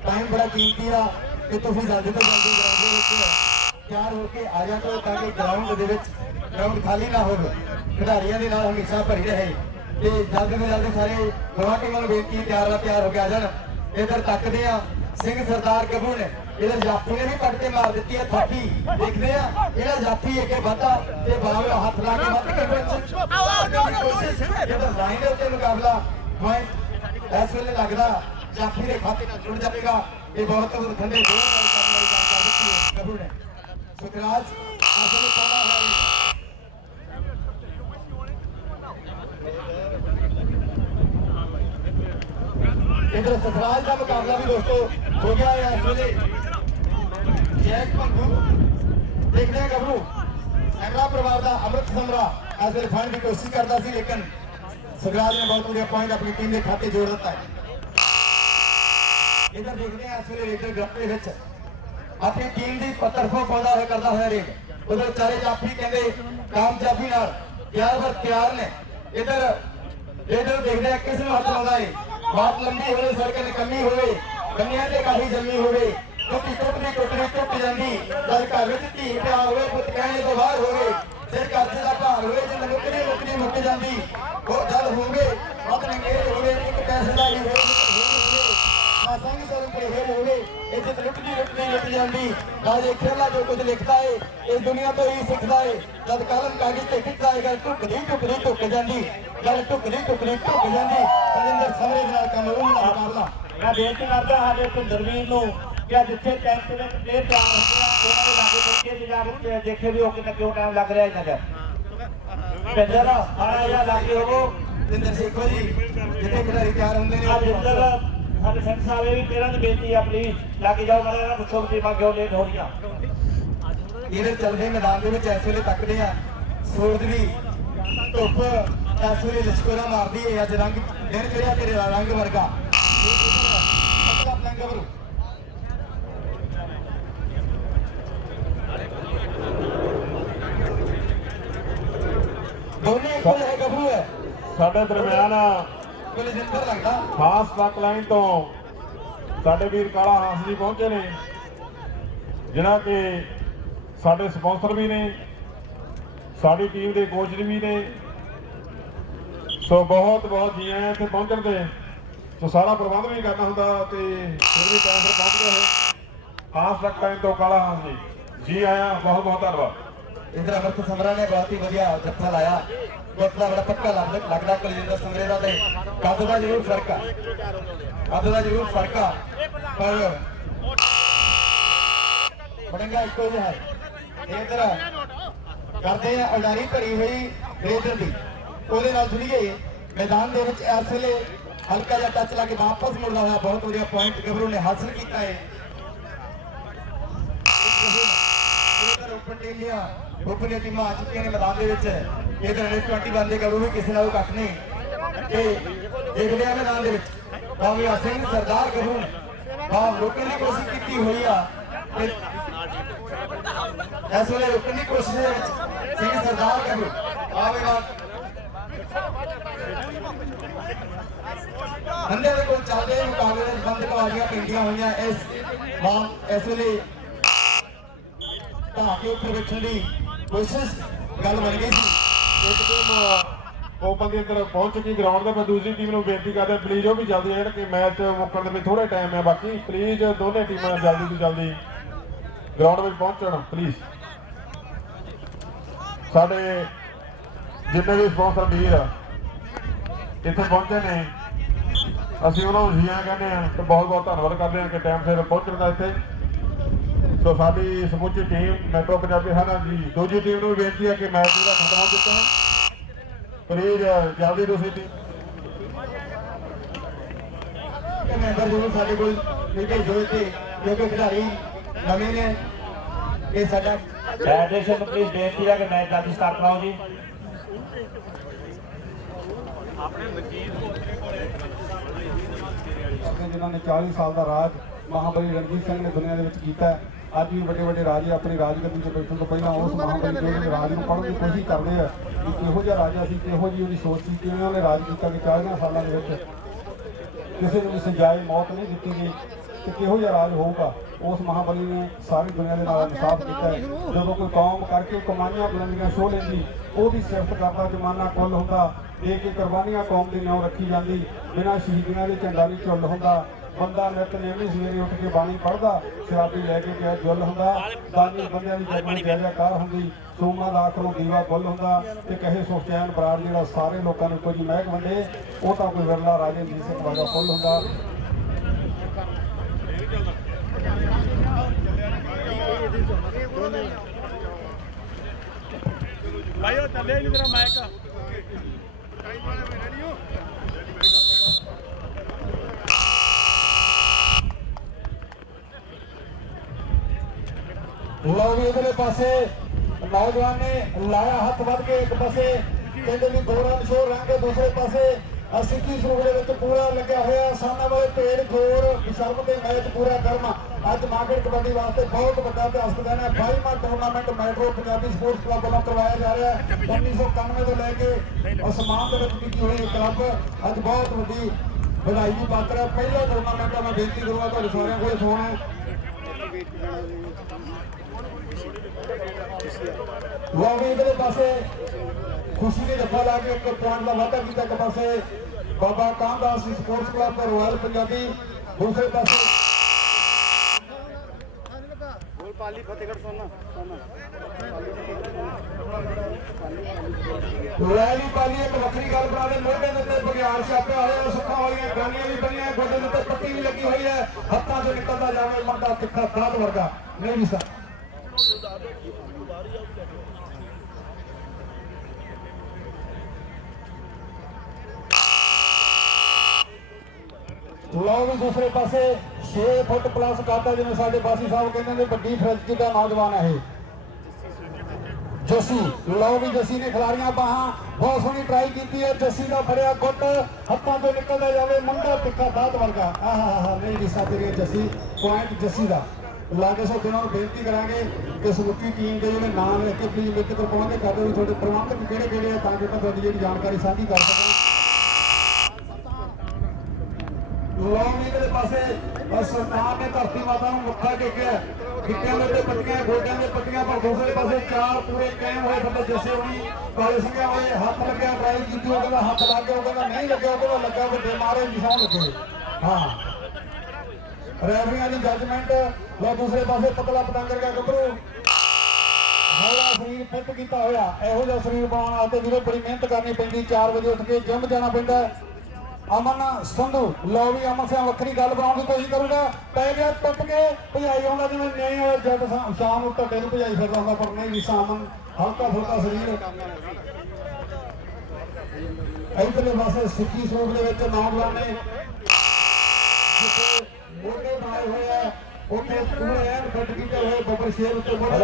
ਟਾਈਮ ਬੜਾ ਕੀਮਤੀ ਆ ਕਿ ਤੁਸੀਂ ਜਲਦੀ ਤੋਂ ਜਲਦੀ ਗਰਾਊਂਡ ਦੇ ਵਿੱਚ ਤਿਆਰ ਹੋ ਕੇ ਆ ਜਾ ਕਰੋ ਤਾਂ ਕਿ ਗਰਾਊਂਡ ਦੇ ਵਿੱਚ ਗਰਾਊਂਡ ਖਾਲੀ ਨਾ ਹੋਵੇ। ਖਿਡਾਰੀਆਂ ਦੇ ਨਾਲ ਹਮੇਸ਼ਾ ਭਰੀ ਰਹੇ। ਤੇ ਜਲਦੀ ਤੋਂ ਜਲਦੀ ਸਾਰੇ ਦੋਵਾਂ ਟੀਮਾਂ ਨੂੰ ਬੇਨਤੀ ਤਿਆਰ ਆ ਤਿਆਰ ਹੋ ਕੇ ਆ ਜਾਣ। ਇਧਰ ਤੱਕਦੇ ਆ ਸਿੰਘ ਸਰਦਾਰ ਗੱਭਰੂ ਨੇ। ਇਹਦਾ ਜਾਫੀ ਨੇ ਵੀ ਕੱਟ ਮਾਰ ਦਿੱਤੀ ਹੈ ਥਾਪੀ। ਦੇਖਦੇ ਆ, ਇਹਦਾ ਜਾਫੀ ਅੱਗੇ ਵਧਾ ਤੇ ਬਾਹਰ ਹੱਥ ਲਾ ਕੇ ਵੱਧ ਕੇ ਵਿੱਚ। ਕੋਸ਼ਿਸ਼ ਲਾਈਨ ਦੇ ਉੱਤੇ ਮੁਕਾਬਲਾ ਪੁਆਇੰਟ ਇਸ ਵੇਲੇ ਲੱਗਦਾ। ਜਾਫੀ ਦੇ ਖਾਤੇ ਨਾਲ ਜੁੜ ਜਾਵੇਗਾ। ਇਹ ਬਹੁਤ ਖੰਡੇ ਜੋਰ ਨਾਲ ਕਰਨ ਵਾਲੀ ਗੱਲ ਕਰ ਦਿੱਤੀ ਹੈ ਗੱਭਰੂ ਨੇ। ਸੁਖਰਾਜ ਅਸਲ ਪਾਉਣਾ ਇਧਰ ਸਸਰਾਜ ਦਾ ਮੁਕਾਬਲਾ ਵੀ ਦੋਸਤੋ ਹੋ ਗਿਆ ਹੈ ਇਸ ਵੇਲੇ। ਜੈਕ ਪੰਗੂ ਦੇਖਦੇ ਹਾਂ ਗੱਭਰੂ। ਸੈਮਰਾ ਪਰਿਵਾਰ ਦਾ ਅੰਮ੍ਰਿਤ ਸਮਰਾ ਇਸ ਵੇਲੇ ਫੜਨ ਦੀ ਕੋਸ਼ਿਸ਼ ਕਰਦਾ ਸੀ, ਲੇਕਿਨ ਸਗਰਾਜ ਨੇ ਬਹੁਤ ਵਧੀਆ ਪੁਆਇੰਟ ਆਪਣੀ ਟੀਮ ਦੇ ਖਾਤੇ ਜੋੜ ਦਿੱਤਾ ਹੈ। ਇਧਰ ਦੇਖਦੇ ਹਾਂ ਇਸ ਵੇਲੇ ਰੇਡਰ ਗਰੁੱਪ ਦੇ ਵਿੱਚ ਆਪਣੀ ਟੀਮ ਦੀ ਤਰਫੋਂ ਪਾਉਂਦਾ ਹੋਇਆ ਕਰਦਾ ਹੋਇਆ ਰੇਡ। ਉਧਰ ਚਾਰੇ ਜਾਫੀ ਕਹਿੰਦੇ ਕਾਮਯਾਬੀ ਨਾਲ ਪਿਆਰ ਵਰ ਪਿਆਰ ਨੇ। ਇਧਰ ਰੇਡਰ ਦੇਖਦੇ ਆ ਕਿਸ ਨੂੰ ਹੱਥ ਲਾਉਂਦਾ ਹੈ ਬਾਤ ਲੰਬੀ ਹੋਵੇ, ਸੜਕ ਨਿਕੰਮੀ ਹੋਵੇ ਕੰਨਿਆਂ ਤੇ ਕਾਹੀ ਜੰਮੀ ਹੋਵੇ, ਟੁੱਟੀ ਟੁੱਟਦੀ ਟੁੱਟਦੀ ਟੁੱਟ ਜਾਂਦੀ। ਜਦ ਘਰ ਵਿੱਚ ਧੀ ਪਿਆਰ ਹੋਵੇ, ਪੁੱਤ ਕਹਿਣੇ ਤੋਂ ਬਾਹਰ ਹੋਵੇ, ਸਿਰ ਕਰਜ਼ੇ ਦਾ ਭਾਰ ਹੋਵੇ, ਜਿੰਦ ਮੁੱਕਦੀ ਮੁੱਕਦੀ ਮੁੱਕ ਜਾਂਦੀ। ਉਹ ਜਦ ਹੋਵੇ, ਮਤ ਨੰਗੇਜ ਹੋਵੇ, ਇੱਕ ਪੈਸੇ ਦਾ ਹੀ ਹੋਵੇ ਆਸਾਨੀ ਤੋਂ ਪ੍ਰੇਰ ਹੋਵੇ ਇੱਜ਼ਤ ਲੁੱਟਦੀ ਲੁੱਟਦੀ ਲੁੱਟ ਜਾਂਦੀ। ਰਾਜੇ ਖੇਲਾ ਜੋ ਕੁਝ ਲਿਖਦਾ ਏ ਇਸ ਦੁਨੀਆ ਤੋਂ ਹੀ ਸਿੱਖਦਾ ਏ। ਜਦ ਕਲਮ ਕਾਗਜ਼ ਤੇ ਖਿੱਚਦਾ ਏ ਗੱਲ ਟੁੱਕਦੀ ਟੁੱਕਦੀ ਟੁੱਕ ਜਾਂਦੀ। ਗੱਲ ਟੁੱਕਦੀ ਟੁੱਕਦੀ ਟੁੱਕ ਜਾਂਦੀ। ਬਲਿੰਦਰ ਸਮਰੇ ਨਾਲ ਕੰਮ ਉਹ ਨਾਲ ਮੁਕਾਬਲਾ। ਮੈਂ ਬੇਨਤੀ ਕਰਦਾ ਸਾਡੇ ਭਿੰਦਰਵੀਰ ਨੂੰ ਕਿ ਜਿੱਥੇ ਟੈਂਟ ਦੇ ਵਿੱਚ ਪਲੇਅਰ ਤਿਆਰ ਹੁੰਦੇ ਆ ਉਹਨਾਂ ਦੇ ਲਾਗੇ ਪਹੁੰਚੇ ਤੇ ਜਾ ਕੇ ਦੇਖੇ ਵੀ ਉਹ ਕਿੰਨਾ ਕਿਉਂ ਟਾਈਮ ਲੱਗ ਰਿਹਾ ਇਹਨਾਂ ਦਾ। ਭਿੰਦਰ ਆਇਆ ਜਾਂ ਲਾਗੇ ਹੋਵੋ ਜਿੰਦਰ ਸੇਖੋ ਜੀ ਜਿੱਥੇ ਖਿਡਾਰੀ ਤਿਆਰ ਹੁੰਦੇ ਨੇ ਆ ਉਹ ਸਾਡੇ ਸਿੰਘ ਸਾਹਿਬ ਇਹ ਵੀ ਤੇਰਾਂ ਦੀ ਬੇਨਤੀ ਆ ਪਲੀਜ਼ ਲਾਗੇ ਜਾਓ ਮੈਂ ਇਹਨਾਂ ਪੁੱਛੋ ਵੀ ਕਿਉਂ ਲੇਟ ਹੋ ਰਹੀਆਂ ਇਹਦੇ ਚੱਲਦੇ ਮੈਦਾਨ ਦੇ ਵਿੱਚ ਇਸ ਵੇਲੇ ਤੱਕਦੇ ਆ। ਸੂਰਜ ਦੀ ਧੁੱਪ ਇਸ ਵੇਲੇ ਲਿਸ਼ਕੋਰਾ ਮਾਰਦੀ ਏ ਅੱਜ ਰੰਗ ਦਿਨ ਚੜਿਆ ਤੇਰੇ ਰੰਗ ਵਰਗਾ। ਦੋਨੇ ਇੱਕੋ ਜਿਹੇ ਗੱਭਰੂ ਹੈ। ਸਾਡੇ ਦਰਮਿਆਨ ਕੋਲੇ ਖਾਸ ਟਰੱਕ ਲਾਈਨ ਤੋਂ ਸਾਡੇ ਵੀਰ ਕਾਲਾ ਹਾਂਸ ਜੀ ਪਹੁੰਚੇ ਨੇ ਜਿਹੜਾ ਕਿ ਸਾਡੇ ਸਪਾਂਸਰ ਵੀ ਨੇ, ਸਾਡੀ ਟੀਮ ਦੇ ਕੋਚ ਵੀ ਨੇ। ਸੋ ਬਹੁਤ ਬਹੁਤ ਜੀ ਆਇਆਂ ਇੱਥੇ ਪਹੁੰਚਣ ਤੇ। ਸੋ ਸਾਰਾ ਪ੍ਰਬੰਧ ਵੀ ਕਰਨਾ ਹੁੰਦਾ ਤੇ ਫਿਰ ਵੀ ਟਾਈਮ ਸਿਰ ਪਹੁੰਚਦੇ ਹੋਏ ਖਾਸ ਟਰੱਕ ਲਾਈਨ ਤੋਂ ਕਾਲਾ ਹਾਂਸ ਜੀ। ਜੀ ਆਇਆਂ, ਬਹੁਤ ਬਹੁਤ ਧੰਨਵਾਦ। ਇਧਰ ਅਮਰਤ ਸਮਰਾ ਨੇ ਬਹੁਤ ਹੀ ਵਧੀਆ ਜੱਫਾ ਲਾਇਆ। ਗੁੱਟ ਦਾ ਬੜਾ ਪੱਕਾ ਲੱਗਦਾ ਕੁਲਜਿੰਦਰ ਸਮਰੇ ਦਾ ਤੇ ਕੱਦ ਦਾ ਜ਼ਰੂਰ ਫ਼ਰਕ ਆ। ਕੱਦ ਦਾ ਜ਼ਰੂਰ ਫ਼ਰਕ ਆ। ਪਰ ਬੜੰਗਾ ਇੱਕੋ ਜਿਹਾ ਹੈ। ਇਧਰ ਕਰਦੇ ਆ ਉਡਾਰੀ ਭਰੀ ਹੋਈ ਰੇਡਰ ਦੀ। ਉਹਦੇ ਨਾਲ ਜੁੜੀਏ। ਮੈਦਾਨ ਦੇ ਵਿੱਚ ਇਸ ਵੇਲੇ ਹਲਕਾ ਜਿਹਾ ਟੱਚ ਲਾ ਕੇ ਵਾਪਸ ਮੁੜਦਾ ਹੋਇਆ। ਬਹੁਤ ਵਧੀਆ ਪੁਆਇੰਟ ਗੱਭਰੂ ਨੇ ਹਾਸਲ ਕੀਤਾ ਹੈ ਇਧਰ ਓਪਨ ਟੀਮ ਦੀਆਂ ਦੀਆਂ ਟੀਮਾਂ ਆ ਚੁੱਕੀਆਂ ਨੇ ਮੈਦਾਨ ਦੇ ਵਿੱਚ। ਇਧਰ ਨੇ 21 ਬੰਦੇ ਕਰੂ ਵੀ ਕਿਸੇ ਨਾਲ ਘੱਟ ਨਹੀਂ। ਤੇ ਦੇਖਦੇ ਆ ਮੈਦਾਨ ਦੇ ਵਿੱਚ। ਕਾਮਿਆ ਸਿੰਘ ਸਰਦਾਰ ਗੱਭਰੂ ਨੇ ਰੋਕਣ ਦੀ ਕੋਸ਼ਿਸ਼ ਕੀਤੀ ਹੋਈ ਆ, ਤੇ ਇਸ ਵੇਲੇ ਰੋਕਣ ਦੀ ਕੋਸ਼ਿਸ਼ ਦੇ ਵਿੱਚ ਸਿੰਘ ਸਰਦਾਰ ਗੱਭਰੂ ਆਵੇਗਾ ਬੰਦੇ ਦੇ ਕੋਲ ਚੱਲਦੇ ਮੁਕਾਬਲੇ ਦੇ ਬੰਦ ਕਵਾਲੀਆਂ ਪੈਂਦੀਆਂ ਹੋਈਆਂ ਇਸ ਬਾਹ ਇਸ ਵੇਲੇ ਢਾਹ ਕੇ ਉੱਪਰ ਵੇਖਣ ਦੀ ਕੋਸ਼ਿਸ਼ ਗੱਲ ਬਣ ਗਈ ਸੀ। ਇੱਕ ਟੀਮ ਓਪਨ ਦੇ ਅੰਦਰ ਪਹੁੰਚ ਚੁੱਕੀ ਗਰਾਊਂਡ ਦੇ ਪਰ ਦੂਸਰੀ ਟੀਮ ਨੂੰ ਬੇਨਤੀ ਕਰਦੇ ਪਲੀਜ਼ ਉਹ ਵੀ ਜਲਦੀ ਆਣ ਕਿ ਮੈਚ ਮੁੱਕਣ ਦੇ ਵਿੱਚ ਥੋੜਾ ਟਾਈਮ ਹੈ ਬਾਕੀ। ਪਲੀਜ਼ ਦੋਨੇ ਟੀਮਾਂ ਜਲਦੀ ਤੋਂ ਜਲਦੀ ਗਰਾਊਂਡ ਵਿੱਚ ਪਹੁੰਚਣ ਪਲੀਜ਼ ਸਾਡੇ ਜਿੰਨੇ ਵੀ ਸਪਾਂਸਰ ਵੀਰ ਇੱਥੇ ਪਹੁੰਚੇ ਨੇ। ਅਸੀਂ ਉਹਨਾਂ ਨੂੰ ਜੀਆਂ ਕਹਿੰਦੇ ਆ ਤੇ ਬਹੁਤ ਬਹੁਤ ਧੰਨਵਾਦ ਕਰਦੇ ਆ ਕਿ ਟਾਈਮ ਸਿਰ ਪਹੁੰਚਣ ਦਾ ਇੱਥੇ। ਸੋ ਸਾਡੀ ਸਮੁੱਚੀ ਟੀਮ ਮੈਟਰੋ ਪੰਜਾਬੀ ਹਨਾ ਜੀ ਦੂਜੀ ਟੀਮ ਨੂੰ ਬੇਨਤੀ ਹੈ ਕਿ ਮੈਚ ਜਿਹੜਾ ਖਤਮ ਹੋ ਚੁੱਕਾ ਹੈ। ਪਲੀਜ਼ ਜਲਦੀ ਤੁਸੀਂ ਟੀਮ ਕਿ ਮੈਂਬਰ ਜ਼ਰੂਰ ਸਾਡੇ ਕੋਲ ਮਿਲਦੇ ਜੋਏ ਤੇ ਕਿਉਂਕਿ ਖਿਡਾਰੀ ਨਵੇਂ ਨੇ। ਇਹ ਸਾਡਾ ਫੈਡਰੇਸ਼ਨ ਨੂੰ ਪਲੀਜ਼ ਬੇਨਤੀ ਹੈ ਕਿ ਮੈਚ ਜਲਦੀ ਸਟਾਰਟ ਕਰਾਓ ਜੀ। ਆਪਣੇ ਜਿਨ੍ਹਾਂ ਨੇ 40 ਸਾਲ ਦਾ ਰਾਜ ਮਹਾਬਲੀ ਰਣਜੀਤ ਸਿੰਘ ਨੇ ਦੁਨੀਆ ਦੇ ਵਿੱਚ ਕੀਤਾ ਹੈ। ਅੱਜ ਵੀ ਵੱਡੇ ਵੱਡੇ ਰਾਜੇ ਆਪਣੀ ਰਾਜਗੱਦੀ ਤੇ ਬੈਠਣ ਤੋਂ ਪਹਿਲਾਂ ਉਸ ਮਹਾਬਲੀ ਦੇ ਰਾਜ ਨੂੰ ਪੜ੍ਹਨ ਦੀ ਕੋਸ਼ਿਸ਼ ਕਰਦੇ ਆ ਕਿ ਕਿਹੋ ਜਿਹਾ ਰਾਜਾ ਸੀ ਕਿਹੋ ਜਿਹੀ ਉਹਦੀ ਸੋਚ ਸੀ ਕਿਵੇਂ ਉਹਨੇ ਰਾਜ ਕੀਤਾ ਕਿ 40 ਸਾਲਾਂ ਦੇ ਵਿੱਚ ਕਿਸੇ ਨੂੰ ਸਜਾਏ ਮੌਤ ਨਹੀਂ ਦਿੱਤੀ ਗਈ ਤੇ ਕਿਹੋ ਜਿਹਾ ਰਾਜ ਹੋਊਗਾ? ਉਸ ਮਹਾਬਲੀ ਨੇ ਸਾਰੀ ਦੁਨੀਆ ਦੇ ਨਾਲ ਇਨਸਾਫ ਕੀਤਾ ਹੈ। ਜਦੋਂ ਕੋਈ ਕੌਮ ਕਰਕੇ ਕਮਾਈਆਂ ਬੁਲੰਦੀਆਂ ਛੋਹ ਲੈਂਦੀ ਉਹਦੀ ਸਿਫਤ ਕਰਦਾ ਜ਼ਮਾਨਾ ਕੁੱਲ ਹੁੰਦਾ ਦੇ ਕੇ ਕੁਰਬਾਨੀਆਂ ਕੌਮ ਦੀ ਨਾਮ ਰੱਖੀ ਜਾਂਦੀ ਬਿਨਾਂ ਸ਼ਹੀਦੀਆਂ ਦੇ ਝੰਡਾ ਨਹੀਂ ਚੁੱਲ ਹੁੰਦਾ। ਬੰਦਾ ਨਿਤ ਨੇਮੀ ਸਵੇਰੇ ਉੱਠ ਕੇ ਬਾਣੀ ਪੜਦਾ ਸ਼ਰਾਬੀ ਲੈ ਕੇ ਪਿਆ ਜੁੱਲ ਹੁੰਦਾ ਦਾਨੀ ਬੰਦਿਆਂ ਦੀ ਜਗਮਨ ਜੈਕਾਰ ਹੁੰਦੀ ਸੋਮਾ ਲੱਖ ਨੂੰ ਦੀਵਾ ਗੁੱਲ ਹੁੰਦਾ ਤੇ ਕਹੇ ਸੁਖਚੈਨ ਬਰਾੜ ਜਿਹੜਾ ਸਾਰੇ ਲੋਕਾਂ ਨੂੰ ਕੁਝ ਮਹਿਕ ਵੰਡੇ ਉਹ ਤਾਂ ਕੋਈ ਵਿਰਲਾ ਰਾਜੇ ਜੀ ਸਿੰਘ ਵਰਗਾ ਫੁੱਲ ਹੁੰਦਾ। ਭਾਈ ਉਹ ਚੱਲੇ ਨਹੀਂ ਤੇਰਾ ਮਾਈਕ ਲਓ ਵੀ ਇਧਰਲੇ ਪਾਸੇ ਨੌਜਵਾਨ ਨੇ ਲਾਇਆ ਹੱਥ ਵੱਧ ਕੇ ਇੱਕ ਪਾਸੇ, ਕਹਿੰਦੇ ਵੀ ਗੋਰਾ ਨਿਸ਼ੋਰ ਰੰਗ ਦੂਸਰੇ ਪਾਸੇ। ਸਿੱਕੀ ਸਰੂਪ ਦੇ ਵਿੱਚ ਪੂਰਾ ਲੱਗਿਆ ਹੋਇਆ, ਸਾਹਮਣੇ ਵਾਲੇ ਪੇੜ ਗੋਰ ਸ਼ਰਮ ਦੇ ਮੈਚ ਪੂਰਾ ਕਰਮ ਅੱਜ ਮਾਰਕੀਟ ਕਬੱਡੀ ਵਾਸਤੇ ਬਹੁਤ ਵੱਡਾ ਇਤਿਹਾਸਕ ਦਿਨ ਹੈ। 22ਵਾਂ tournament metro Punjabi sports club ਵੱਲੋਂ ਕਰਵਾਇਆ ਜਾ ਰਿਹਾ ਹੈ। 1991 ਤੋਂ ਲੈ ਕੇ ਅਸਮਾਨ ਦੇ ਵਿੱਚ ਕੀਤੀ ਹੋਈ ਕਲੱਬ ਅੱਜ ਬਹੁਤ ਵੱਡੀ ਵਧਾਈ ਦੀ ਪਾਤਰ ਹੈ। ਪਹਿਲਾ ਟੂਰਨਾਮੈਂਟ ਹੈ, ਮੈਂ ਬੇਨਤੀ ਕਰੂੰਗਾ ਤੁਹਾਡੇ ਸਾਰਿਆਂ ਕੋਲ ਫੋਨ ਹੈ। ਲਓ ਇਧਰਲੇ ਪਾਸੇ ਖੁਸ਼ੀ ਦੇ ਡੱਬਾ ਲਾ ਕੇ ਇੱਕ ਪੁਆਇੰਟ ਦਾ ਵਾਧਾ ਕੀਤਾ ਇੱਕ ਪਾਸੇ ਬਾਬਾ ਕਾਮਦਾਸ ਸਪੋਰਟਸ ਕਲੱਬ ਤੇ ਰਾਇਲ ਪੰਜਾਬੀ ਦੂਸਰੇ ਪਾਸੇ ਰੈਲੀ ਪਾਲੀ ਇੱਕ ਵੱਖਰੀ ਗੱਲ ਬਣਾ ਦੇ ਮੋਢੇ ਦੇ ਉੱਤੇ ਬਗਿਆੜ ਛਾਪੇ ਵਾਲੇ ਸੁੱਖਾਂ ਵਾਲੀਆਂ ਗਾਨੀਆਂ ਵੀ ਬਣੀਆਂ, ਗੋਡੇ ਦੇ ਉੱਤੇ ਪੱਟੀ ਵੀ ਲੱਗੀ ਹੋਈ ਹੈ, ਹੱਥਾਂ ਤੋਂ ਨਿਕਲਦਾ ਜਾਵੇ, ਮਰਦਾ ਤਿੱਖਾ ਦਾਤ ਵਰਗਾ। ਨਹੀਂ ਵੀ ਸਰ। ਲਓ ਵੀ ਦੂਸਰੇ ਪਾਸੇ 6 ਫੁੱਟ ਪਲੱਸ ਕਾਤਾ ਜਿਵੇਂ ਸਾਡੇ ਬਾਸੀ ਸਾਹਿਬ, ਕਹਿੰਦੇ ਨੇ ਵੱਡੀ ਫਰਿੱਜ ਦਾ ਨੌਜਵਾਨ ਹੈ ਇਹ। ਜੱਸੀ, ਲਓ ਵੀ ਜੱਸੀ ਨੇ ਖਿਲਾਰੀਆਂ ਬਾਹਾਂ। ਬਹੁਤ ਸੋਹਣੀ ਟਰਾਈ ਕੀਤੀ ਹੈ। ਜੱਸੀ ਦਾ ਫੜਿਆ ਗੁੱਟ। ਹੱਥਾਂ ਤੋਂ ਨਿਕਲਦਾ ਜਾਵੇ ਮੁੰਡਾ ਤਿੱਖਾ ਦਾਤ ਵਰਗਾ। ਆਹਾ ਨਹੀਂ ਦਿਸਾ ਤੇਰੀ ਜੱਸੀ ਪੁਆਇੰਟ ਜੱਸੀ ਦਾ। ਲਾਗੇ ਸੋ ਦਿਨਾਂ ਨੂੰ ਬੇਨਤੀ ਕਰਾਂਗੇ ਕਿ ਸਮੁੱਚੀ ਟੀਮ ਦੇ ਜਿਹੜੇ ਨਾਮ ਲਿਖ ਕੇ ਪਲੀਜ਼ ਲਿਖ ਕੇ ਪਹੁੰਚੇ ਕਰ ਦਿਓ ਵੀ ਤੁਹਾਡੇ ਪ੍ਰਬੰਧਕ ਕਿਹੜੇ ਕਿਹੜੇ ਆ, ਤਾਂ ਕਿ ਆਪਾਂ ਤੁਹਾਡੀ ਜਿਹੜੀ ਜਾਣਕਾਰੀ ਸਾਂਝੀ ਕਰ ਸਕੀਏ। ਲੌਂਗੀ ਦੇ ਪਾਸੇ, ਬਸ ਨੇ ਧਰਤੀ ਮਾਤਾ ਨੂੰ ਮੱਥਾ ਟੇਕਿਆ। ਗਿੱਟਿਆਂ ਦੇ ਪੱਟੀਆਂ, ਗੋਡਿਆਂ ਦੇ ਪੱਟੀਆਂ, ਪਰ ਦੂਸਰੇ ਪਾਸੇ ਚਾਰ ਪੂਰੇ ਕਾਇਮ ਹੋਏ ਥੱਲੇ ਜੱਸੇ ਹੋਣੀ, ਕਾਲੇ ਸਿੰਘਾਂ ਹੋਏ, ਹੱਥ ਲੱਗਿਆ ਟਰਾਈ ਕੀਤੀ, ਉਹ ਕਹਿੰਦਾ ਹੱਥ ਲੱਗ ਗਿਆ ਉਹ ਕਹਿੰਦਾ ਨਹੀਂ ਲੱਗਿਆ, ਉਹ ਕਹਿੰਦਾ ਲੱਗਾ ਵੱਡੇ ਮਾਰੇ, ਨਿਸ਼ਾਨ ਲੱਗੇ ਹਾਂ। ਰੈਫਰੀਆਂ ਦੀ ਜੱਜਮੈਂਟ ਲੋ ਦੂਸਰੇ ਪਾਸੇ ਪਤਲਾ ਪਤੰਗਰ ਦਾ ਗੱਭਰੂ। ਹੌਲਾ ਸਰੀਰ ਫਿੱਟ ਕੀਤਾ ਹੋਇਆ, ਇਹੋ ਜਿਹਾ ਸਰੀਰ ਬਣਾਉਣ ਵਾਸਤੇ ਵੀਰੋ ਬੜੀ ਮਿਹਨਤ ਕਰਨੀ ਪੈਂਦੀ 4 ਵਜੇ ਉੱਠ ਕੇ ਜਿਮ ਜਾਣਾ ਪੈਂਦਾ ਅਮਨ ਸੰਧੂ ਲਓ ਵੀ ਅਮਨ ਸਿਆ ਵੱਖਰੀ ਗੱਲ ਬਣਾਉਣ ਦੀ ਕੋਸ਼ਿਸ਼ ਕਰੂਗਾ। ਪੈ ਗਿਆ ਟੁੱਟ ਕੇ ਭਜਾਈ ਆਉਂਦਾ ਜਿਵੇਂ ਨਹੀਂ ਹੋਇਆ ਜਦ ਸ਼ਾਮ ਨੂੰ ਟੱਡੇ ਨੂੰ ਭਜਾਈ ਫਿਰਦਾ ਹੁੰਦਾ ਪਰ ਨਹੀਂ ਵੀ ਸਾਮਨ ਹਲਕਾ ਫੁਲਕਾ ਸਰੀਰ। ਇਧਰਲੇ ਪਾਸੇ ਸਿੱਖੀ ਸਰੂਪ ਦੇ ਵਿੱਚ ਨੌਜਵਾਨ ਨੇ ਜਿੱਥੇ ਮੋਢੇ ਬਣਾਏ ਹੋਏ ਆ ਉੱਥੇ ਪੂਰੇ ਐਨ ਫਿੱਟ ਕੀਤੇ ਹੋਏ ਬੱਬਰ ਸ਼ੇਰ ਉੱਤੇ ਮੋਢਾ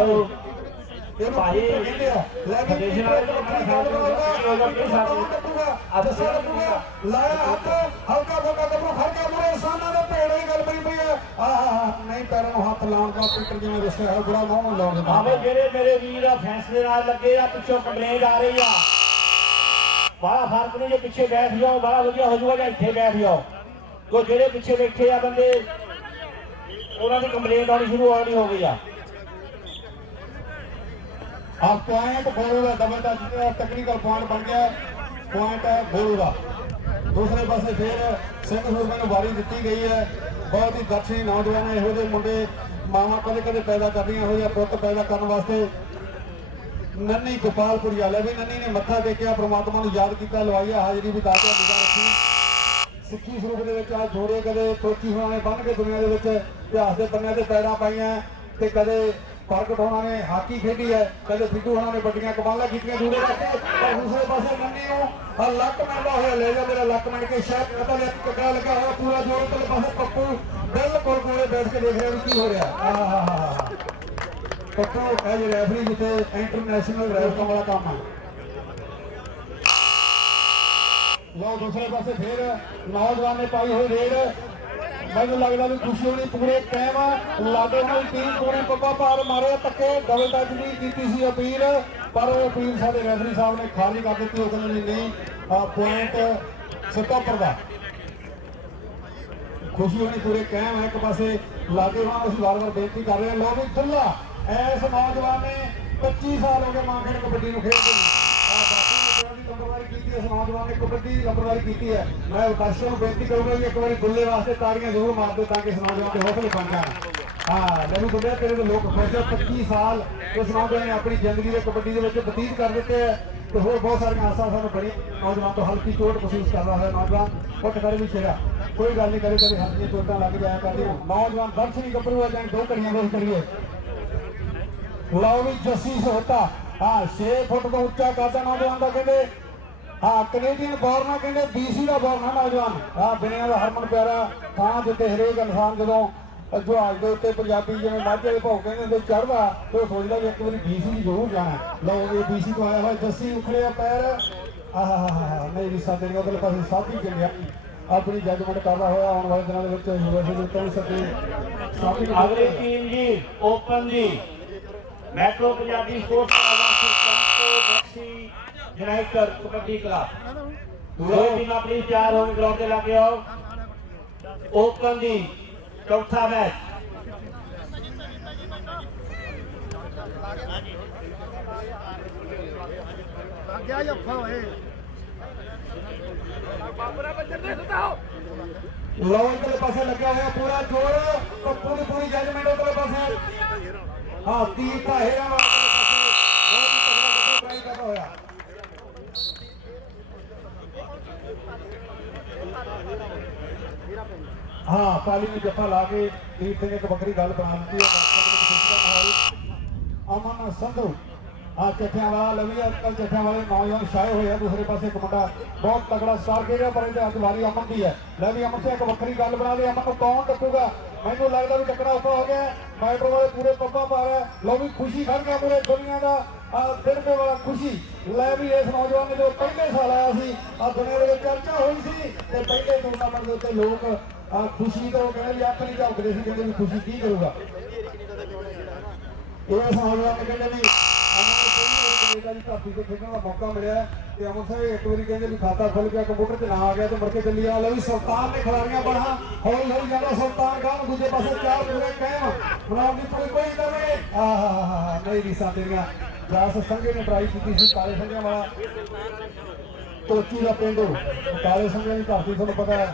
ਭਾਈ, ਕਹਿੰਦੇ ਆ ਲੈ ਵੀ ਫੈਡਰੇਸ਼ਨ ਵਾਲੇ ਤੋਂ ਵੱਖਰੀ ਗੱਲ ਬਣਾਊਗਾ ਦੱਸੋ ਲੱਗੂਗਾ ਲਾਇਆ ਹੱਥ ਹਲਕਾ ਫੁਲਕਾ ਗੱਭਰੂ ਫੜ ਕੇ ਮੂਰੇ ਸਾਹਮਣੇ ਦੇ ਭੇੜੇ ਦੀ ਗੱਲ ਬਣੀ ਪਈ ਹੈ। ਆਹ ਨਹੀਂ ਪੈਰਾਂ ਨੂੰ ਹੱਥ ਲਾਉਣ ਦਾ ਪੀਟਰ ਜਿਵੇਂ ਦੱਸਿਆ ਹੈ ਬੁਰਾ ਮੂੰਹ ਨੂੰ ਲਾਉਣ ਆਵੇ ਦਾ ਜਿਹੜੇ ਮੇਰੇ ਵੀਰ ਆ ਫੈਸਲੇ ਨਾਲ ਲੱਗੇ ਆ ਪਿੱਛੋਂ ਕੰਪਲੇਂਟ ਆ ਰਹੀ ਆ। ਬੜਾ ਫ਼ਰਕ ਨਹੀਂ ਜੇ ਪਿੱਛੇ ਬੈਠ ਜਾਓ ਬੜਾ ਵਧੀਆ ਹੋ ਜਾਊਗਾ ਜਾਂ ਇੱਥੇ ਬੈਠ ਜਾਓ। ਕੋ ਜਿਹੜੇ ਪਿੱਛੇ ਬੈਠੇ ਆ ਬੰਦੇ ਉਹਨਾਂ ਦੀ ਕੰਪਲੇਂਟ ਆਉਣੀ ਸ਼ੁਰੂ ਆਉਣੀ ਹੋ ਗਈ ਆ। ਆ ਪੁਆਇੰਟ ਗੋਲੂ ਦਾ ਡਬਲ ਟੈਕਨੀਕਲ ਪੁਆਇੰਟ ਬਣ ਗਿਆ ਪੁਆਇੰਟ ਹੈ ਗੋਲੂ ਦਾ। ਦੂਸਰੇ ਪਾਸੇ ਫਿਰ ਸਿੰਘ ਸੂਰਮੇ ਨੂੰ ਵਾਰੀ ਦਿੱਤੀ ਗਈ ਹੈ। ਬਹੁਤ ਹੀ ਦਰਸ਼ਨੀ ਨੌਜਵਾਨ ਇਹੋ ਜਿਹੇ ਮੁੰਡੇ ਮਾਵਾਂ ਕਦੇ ਕਦੇ ਪੈਦਾ ਕਰਦੀਆਂ ਹੋਈਆਂ ਪੁੱਤ ਪੈਦਾ ਕਰਨ ਵਾਸਤੇ। ਨੰਨੀ ਗੋਪਾਲਪੁਰੀ ਵਾਲੇ ਵੀ ਨੰਨੀ ਨੇ ਮੱਥਾ ਟੇਕਿਆ, ਪ੍ਰਮਾਤਮਾ ਨੂੰ ਯਾਦ ਕੀਤਾ, ਲਵਾਈਆ, ਹਾਜ਼ਰੀ ਵੀ ਦਾਤਿਆ ਨਿਗਾਹ ਰੱਖੀ ਸਿੱਖੀ ਸਰੂਪ ਦੇ ਵਿੱਚ ਆ ਜੋੜੇ ਕਦੇ ਤੋਚੀ ਹੋਣਾ ਨੇ ਬੰਨ ਕੇ ਦੁਨੀਆ ਦੇ ਵਿੱਚ ਇਤਿਹਾਸ ਦੇ ਪੰਨਿਆਂ ਤੇ ਪੈਰਾਂ ਪਾਈਆਂ ਤੇ ਕਦੇ ਪ੍ਰਗਟ ਹੋਣਾ ਨੇ ਹਾਕੀ ਖੇਡੀ ਹੈ। ਕਦੇ ਸਿੱਧੂ ਹੋਣਾ ਨੇ ਵੱਡੀਆਂ ਕਮਾਲਾਂ ਕੀਤੀਆਂ ਜੂੜੇ ਰੱਖ ਪਰ ਦੂਸਰੇ ਪਾਸੇ ਨੰਨੀ ਨੂੰ ਆ ਲੱਕ ਮੰਦਾ ਹੋਇਆ ਲੈ ਜਾ ਮੇਰਾ ਲੱਕ ਮੰਨ ਕੇ ਸ਼ਾਇਦ ਪਤਾ ਲੱਗ ਟਕਾ ਲੱਗਾ ਹੋਇਆ ਪੂਰਾ ਜੋਰ ਤੇ ਪਾਸੇ ਪੱਪੂ ਬਿਲਕੁਲ ਕੋਲੇ ਬੈਠ ਕੇ ਦੇਖ ਰਿਹਾ ਵੀ ਕੀ ਹੋ ਰਿਹਾ। ਆਹਾਹਾ ਪੱਪੂ ਐਜ ਰੈਫਰੀ ਜਿੱਥੇ ਇੰਟਰਨੈਸ਼ਨਲ ਰੈਫਰਾਂ ਵਾਲਾ ਕੰਮ ਹੈ। ਲਓ, ਦੂਸਰੇ ਪਾਸੇ ਫੇਰ ਨੌਜਵਾਨ ਨੇ ਪਾਈ ਹੋਈ ਰੇਡ। ਮੈਨੂੰ ਲੱਗਦਾ ਵੀ ਖੁਸ਼ੀ ਹੋਣੀ ਪੂਰੇ ਟਾਈਮ ਲਾਗੇ ਉਹਨਾਂ ਟੀਮ ਪੂਰੀ ਪੱਪਾ ਪਾਰ ਮਾਰਿਆ, ਧੱਕੇ ਡਬਲ ਟੱਚ ਦੀ ਕੀਤੀ ਸੀ ਅਪੀਲ, ਪਰ ਉਹ ਅਪੀਲ ਸਾਡੇ ਰੈਫਰੀ ਸਾਹਿਬ ਨੇ ਖਾਰਜ ਕਰ ਦਿੱਤੀ, ਉਹ ਕਹਿੰਦੇ ਨਹੀਂ ਪੁਆਇੰਟ ਸਟਾਪਰ ਦਾ ਖੁਸ਼ੀ ਹੋਣੀ ਪੂਰੇ ਕਾਇਮ ਹੈ ਇੱਕ ਪਾਸੇ, ਲਾਗੇ ਉਹਨਾਂ ਅਸੀਂ ਵਾਰ-ਵਾਰ ਬੇਨਤੀ ਕਰ ਰਹੇ ਹਾਂ। ਲੋ ਵੀ ਦੁੱਲਾ, ਐਸ ਨੌਜਵਾਨ ਨੇ 25 ਸਾਲ ਹੋ ਗਏ ਮਾਂ ਖੇਡ ਕਬੱਡੀ ਨੂੰ ਖੇਡਦੇ ਨੂੰ ਆ ਬਾਪੂ ਨੇ ਜਿਹੜਾ ਦੀ ਨੰਬਰਵਾਰੀ ਕੀਤੀ ਇਸ ਨੌਜਵਾਨ ਨੇ ਕਬੱਡੀ ਦੀ ਨੰਬਰਵਾਰੀ ਕੀਤੀ ਹੈ। ਮੈਂ ਦਰਸ਼ਕਾਂ ਨੂੰ ਬੇਨਤੀ ਕਰੂੰਗਾ ਵੀ ਇੱਕ ਵਾਰੀ ਦੁੱਲੇ ਵਾਸਤੇ ਤਾੜੀਆਂ ਜ਼ਰੂਰ ਮਾਰ ਦਿਓ ਤਾਂ ਕਿ ਇਸ ਨੌਜਵਾਨ ਦੇ ਹੌਸਲੇ ਬਣ ਜਾਣ। ਹਾਂ, ਮੈਨੂੰ ਦੁੱਲੇ ਤੇਰੇ ਦੇ ਲੋਕ ਖੁਸ਼ 25 ਸਾਲ ਇਸ ਨੌਜਵਾਨ ਨੇ ਆਪਣੀ ਜ਼ਿੰਦਗੀ ਦੇ ਕਬੱਡੀ ਦੇ ਵਿੱਚ ਬਤੀਤ ਕਰ ਦਿੱਤੇ ਹੈ ਤੇ ਹੋਰ ਬਹੁਤ ਸਾਰੀਆਂ ਆਸਾਂ ਸਾਨੂੰ ਬੜੀ ਨੌਜਵਾਨ ਤੋਂ ਹਲਕੀ ਚੋਟ ਮਹਿਸੂਸ ਕਰਦਾ ਹੋਇਆ ਨੌਜਵਾਨ। ਉੱਠ ਕਰ ਵੀ ਛੇੜਾ ਕੋਈ ਗੱਲ ਨਹੀਂ, ਕਦੇ ਕਦੇ ਹਲਕੀਆਂ ਚੋਟਾਂ ਲੱਗ ਜਾਇਆ ਕਰਦੀਆਂ। ਨੌਜਵਾਨ ਦਰਸ਼ਨੀ ਗੱਭਰੂ ਆ ਜਾਣ ਦੋ ਘੜੀਆਂ ਵੇਖ ਕਰੀਏ। ਲਓ ਵੀ ਜੱਸੀ ਸੋਤਾ ਹਾਂ 6 ਫੁੱਟ ਤੋਂ ਉੱਚਾ ਕਾਦਾ ਨੌਜਵਾਨ ਦਾ ਕਹਿੰਦੇ। ਹਾਂ ਕੈਨੇਡੀਅਨ ਬੌਰਨਾ ਕਹਿੰਦੇ BC ਦਾ ਬੌਰਨਾ ਨੌਜਵਾਨ। ਹਾਂ ਬਿਨਿਆ ਦਾ ਹਰਮਨ ਪਿਆਰਾ ਥਾਂ ਜਿੱਤੇ ਹਰੇਕ ਇਨਸਾਨ ਜਦੋਂ ਜਹਾਜ਼ ਦੇ ਉੱਤੇ ਪੰਜਾਬੀ ਜਿਵੇਂ ਮਾਝੇ ਦੇ ਭਾਉ ਕਹਿੰਦੇ ਹੁੰਦੇ ਚੜਦਾ ਤੇ ਉਹ ਸੋਚਦਾ ਵੀ ਇੱਕ ਵਾਰੀ BC ਦੀ ਜ਼ਰੂਰ ਜਾਣਾ ਲਓ ਇਹ BC ਤੋਂ ਆਇਆ ਹੋਇਆ ਜੱਸੀ ਉਖੜਿਆ ਪੈਰ। ਆਹਾ ਨਹੀਂ ਵੀ ਸਾਡੇ ਅਗਲੇ ਪਾਸੇ ਸਾਥੀ ਚੱਲਿਆ। ਆਪਣੀ ਜੱਜਮੈਂਟ ਕਰਦਾ ਹੋਇਆ ਆਉਣ ਵਾਲੇ ਦਿਨਾਂ ਦੇ ਵਿੱਚ ਯੂਨੀਵਰਸਿਟੀ ਦੇ ਉੱਤੇ ਸਾਥੀ ਅਗਲੀ ਟੀਮ ਜੀ ਓਪਨ ਦੀ metro Punjabi sports club Santo Bakhshi united kabaddi club ਦੋ ਟੀਮਾਂ ਪਲੀਜ਼ ਤਿਆਰ ਹੋ ਕੇ ਗਰਾਊਂਡ ਤੇ ਲੱਗੇ ਆਓ ਓਪਨ ਦੀ ਚੌਥਾ ਮੈਚ ਗਿਆ ਜੱਫਾ ਹੋਏ ਲਓ ਇਧਰਲੇ ਪਾਸੇ ਲੱਗਿਆ ਹੋਇਆ ਪੂਰਾ ਜੋਰ ਤੇ ਪੂਰੀ ਪੂਰੀ ਜੱਜਮੈਂਟ ਉਧਰਲੇ ਪਾਸੇ ਹਾਂ ਤੀਰ ਤਾਂ ਹੈਗਾ ਵਾ ਉਧਰਲੇ ਪਾਸੇ ਹਾਂ, ਪਾਲੀ ਨੂੰ ਜੱਫਾ ਲਾ ਕੇ ਤੀਰ ਨੇ ਇੱਕ ਬੱਕਰੀ ਗੱਲ ਬਣਾ ਦਿੱਤੀ ਹੈ। ਅਮਨ ਸੰਧੂ, ਆ ਚੱਠਿਆਂ ਵਾਲਾ ਲਵੀ ਅੱਜਕੱਲ ਚੱਠਿਆਂ ਵਾਲੇ ਨੌਜਵਾਨ ਛਾਏ ਹੋਏ ਆ। ਦੂਸਰੇ ਪਾਸੇ ਇੱਕ ਮੁੰਡਾ ਬਹੁਤ ਤਕੜਾ ਸਟਾਰ ਖੇਡਿਆ ਪਰ ਇਹਦੇ ਅੱਜ ਵਾਰੀ ਅਮਨ ਦੀ ਹੈ। ਲੈ ਵੀ ਅਮਨ ਸੇ ਇੱਕ ਵੱਖਰੀ ਗੱਲ ਬਣਾ ਦੇ ਅਮਨ ਨੂੰ ਕੌਣ ਟੱਕੂਗਾ ਮੈਨੂੰ ਲੱਗਦਾ ਵੀ ਟੱਕਰਾ ਉੱਪਰ ਹੋ ਗਿਆ। ਮੈਟਰੋ ਵਾਲੇ ਪੂਰੇ ਪੱਪਾ ਪਾ ਰਿਹਾ। ਲੋ ਵੀ ਖੁਸ਼ੀ ਖੜ ਗਿਆ ਪੂਰੇ ਦੁਨੀਆ ਦਾ। ਆ ਦਿਨਪੇ ਵਾਲਾ ਖੁਸ਼ੀ। ਲੈ ਵੀ ਇਸ ਨੌਜਵਾਨ ਨੇ ਜੋ ਪਹਿਲੇ ਸਾਲ ਆਇਆ ਸੀ, ਆ ਦੁਨੀਆ ਦੇ ਵਿੱਚ ਚਰਚਾ ਹੋਈ ਸੀ ਤੇ ਪਹਿਲੇ ਟੂਰਨਾਮੈਂਟ ਦੇ ਉੱਤੇ ਲੋਕ ਆ ਖੁਸ਼ੀ ਤੋਂ ਕਹਿੰਦੇ ਵੀ ਅੱਖ ਨਹੀਂ ਝਪਕਦੇ ਕਹਿੰਦੇ ਵੀ ਖੁਸ਼ੀ ਕੀ ਕਰੂਗਾ? ਇਹ ਨੌਜਵਾਨ ਨੇ ਕਹਿੰਦੇ ਵੀ ਕੈਨੇਡਾ ਦੀ ਧਰਤੀ ਤੇ ਖੇਡਣ ਦਾ ਮੌਕਾ ਮਿਲਿਆ ਤੇ ਅਮਨ ਸਾਹਿਬ ਇੱਕ ਵਾਰੀ ਕਹਿੰਦੇ ਵੀ ਖਾਤਾ ਖੁੱਲ ਗਿਆ, ਕੰਪਿਊਟਰ 'ਚ ਨਾ ਆ ਗਿਆ ਤੇ ਮੁੜ ਕੇ ਚੱਲੀ ਆ। ਲੈ ਵੀ ਸੁਲਤਾਨ ਨੇ ਖਿਡਾਰੀਆਂ ਬਣਾ ਹੌਲੀ ਹੌਲੀ ਜਾਂਦਾ ਸੁਲਤਾਨ ਖਾਨ, ਦੂਜੇ ਪਾਸੇ ਚਾਰ ਪੂਰੇ ਕਾਇਮ। ਬਣਾਉਣ ਦੀ ਪੂਰੀ ਕੋਈ ਕਰੇ ਆਹਾ ਨਹੀਂ ਰੀਸਾਂ ਤੇਰੀਆਂ ਜਾਸ ਸੰਘੇ ਨੇ ਟਰਾਈ ਕੀਤੀ ਸੀ, ਕਾਲੇ ਸੰਘਿਆਂ ਵਾਲਾ। ਤੋਚੀ ਦਾ ਪਿੰਡ। ਕਾਲੇ ਸੰਘਿਆਂ ਦੀ ਧਰਤੀ, ਤੁਹਾਨੂੰ ਪਤਾ ਹੈ,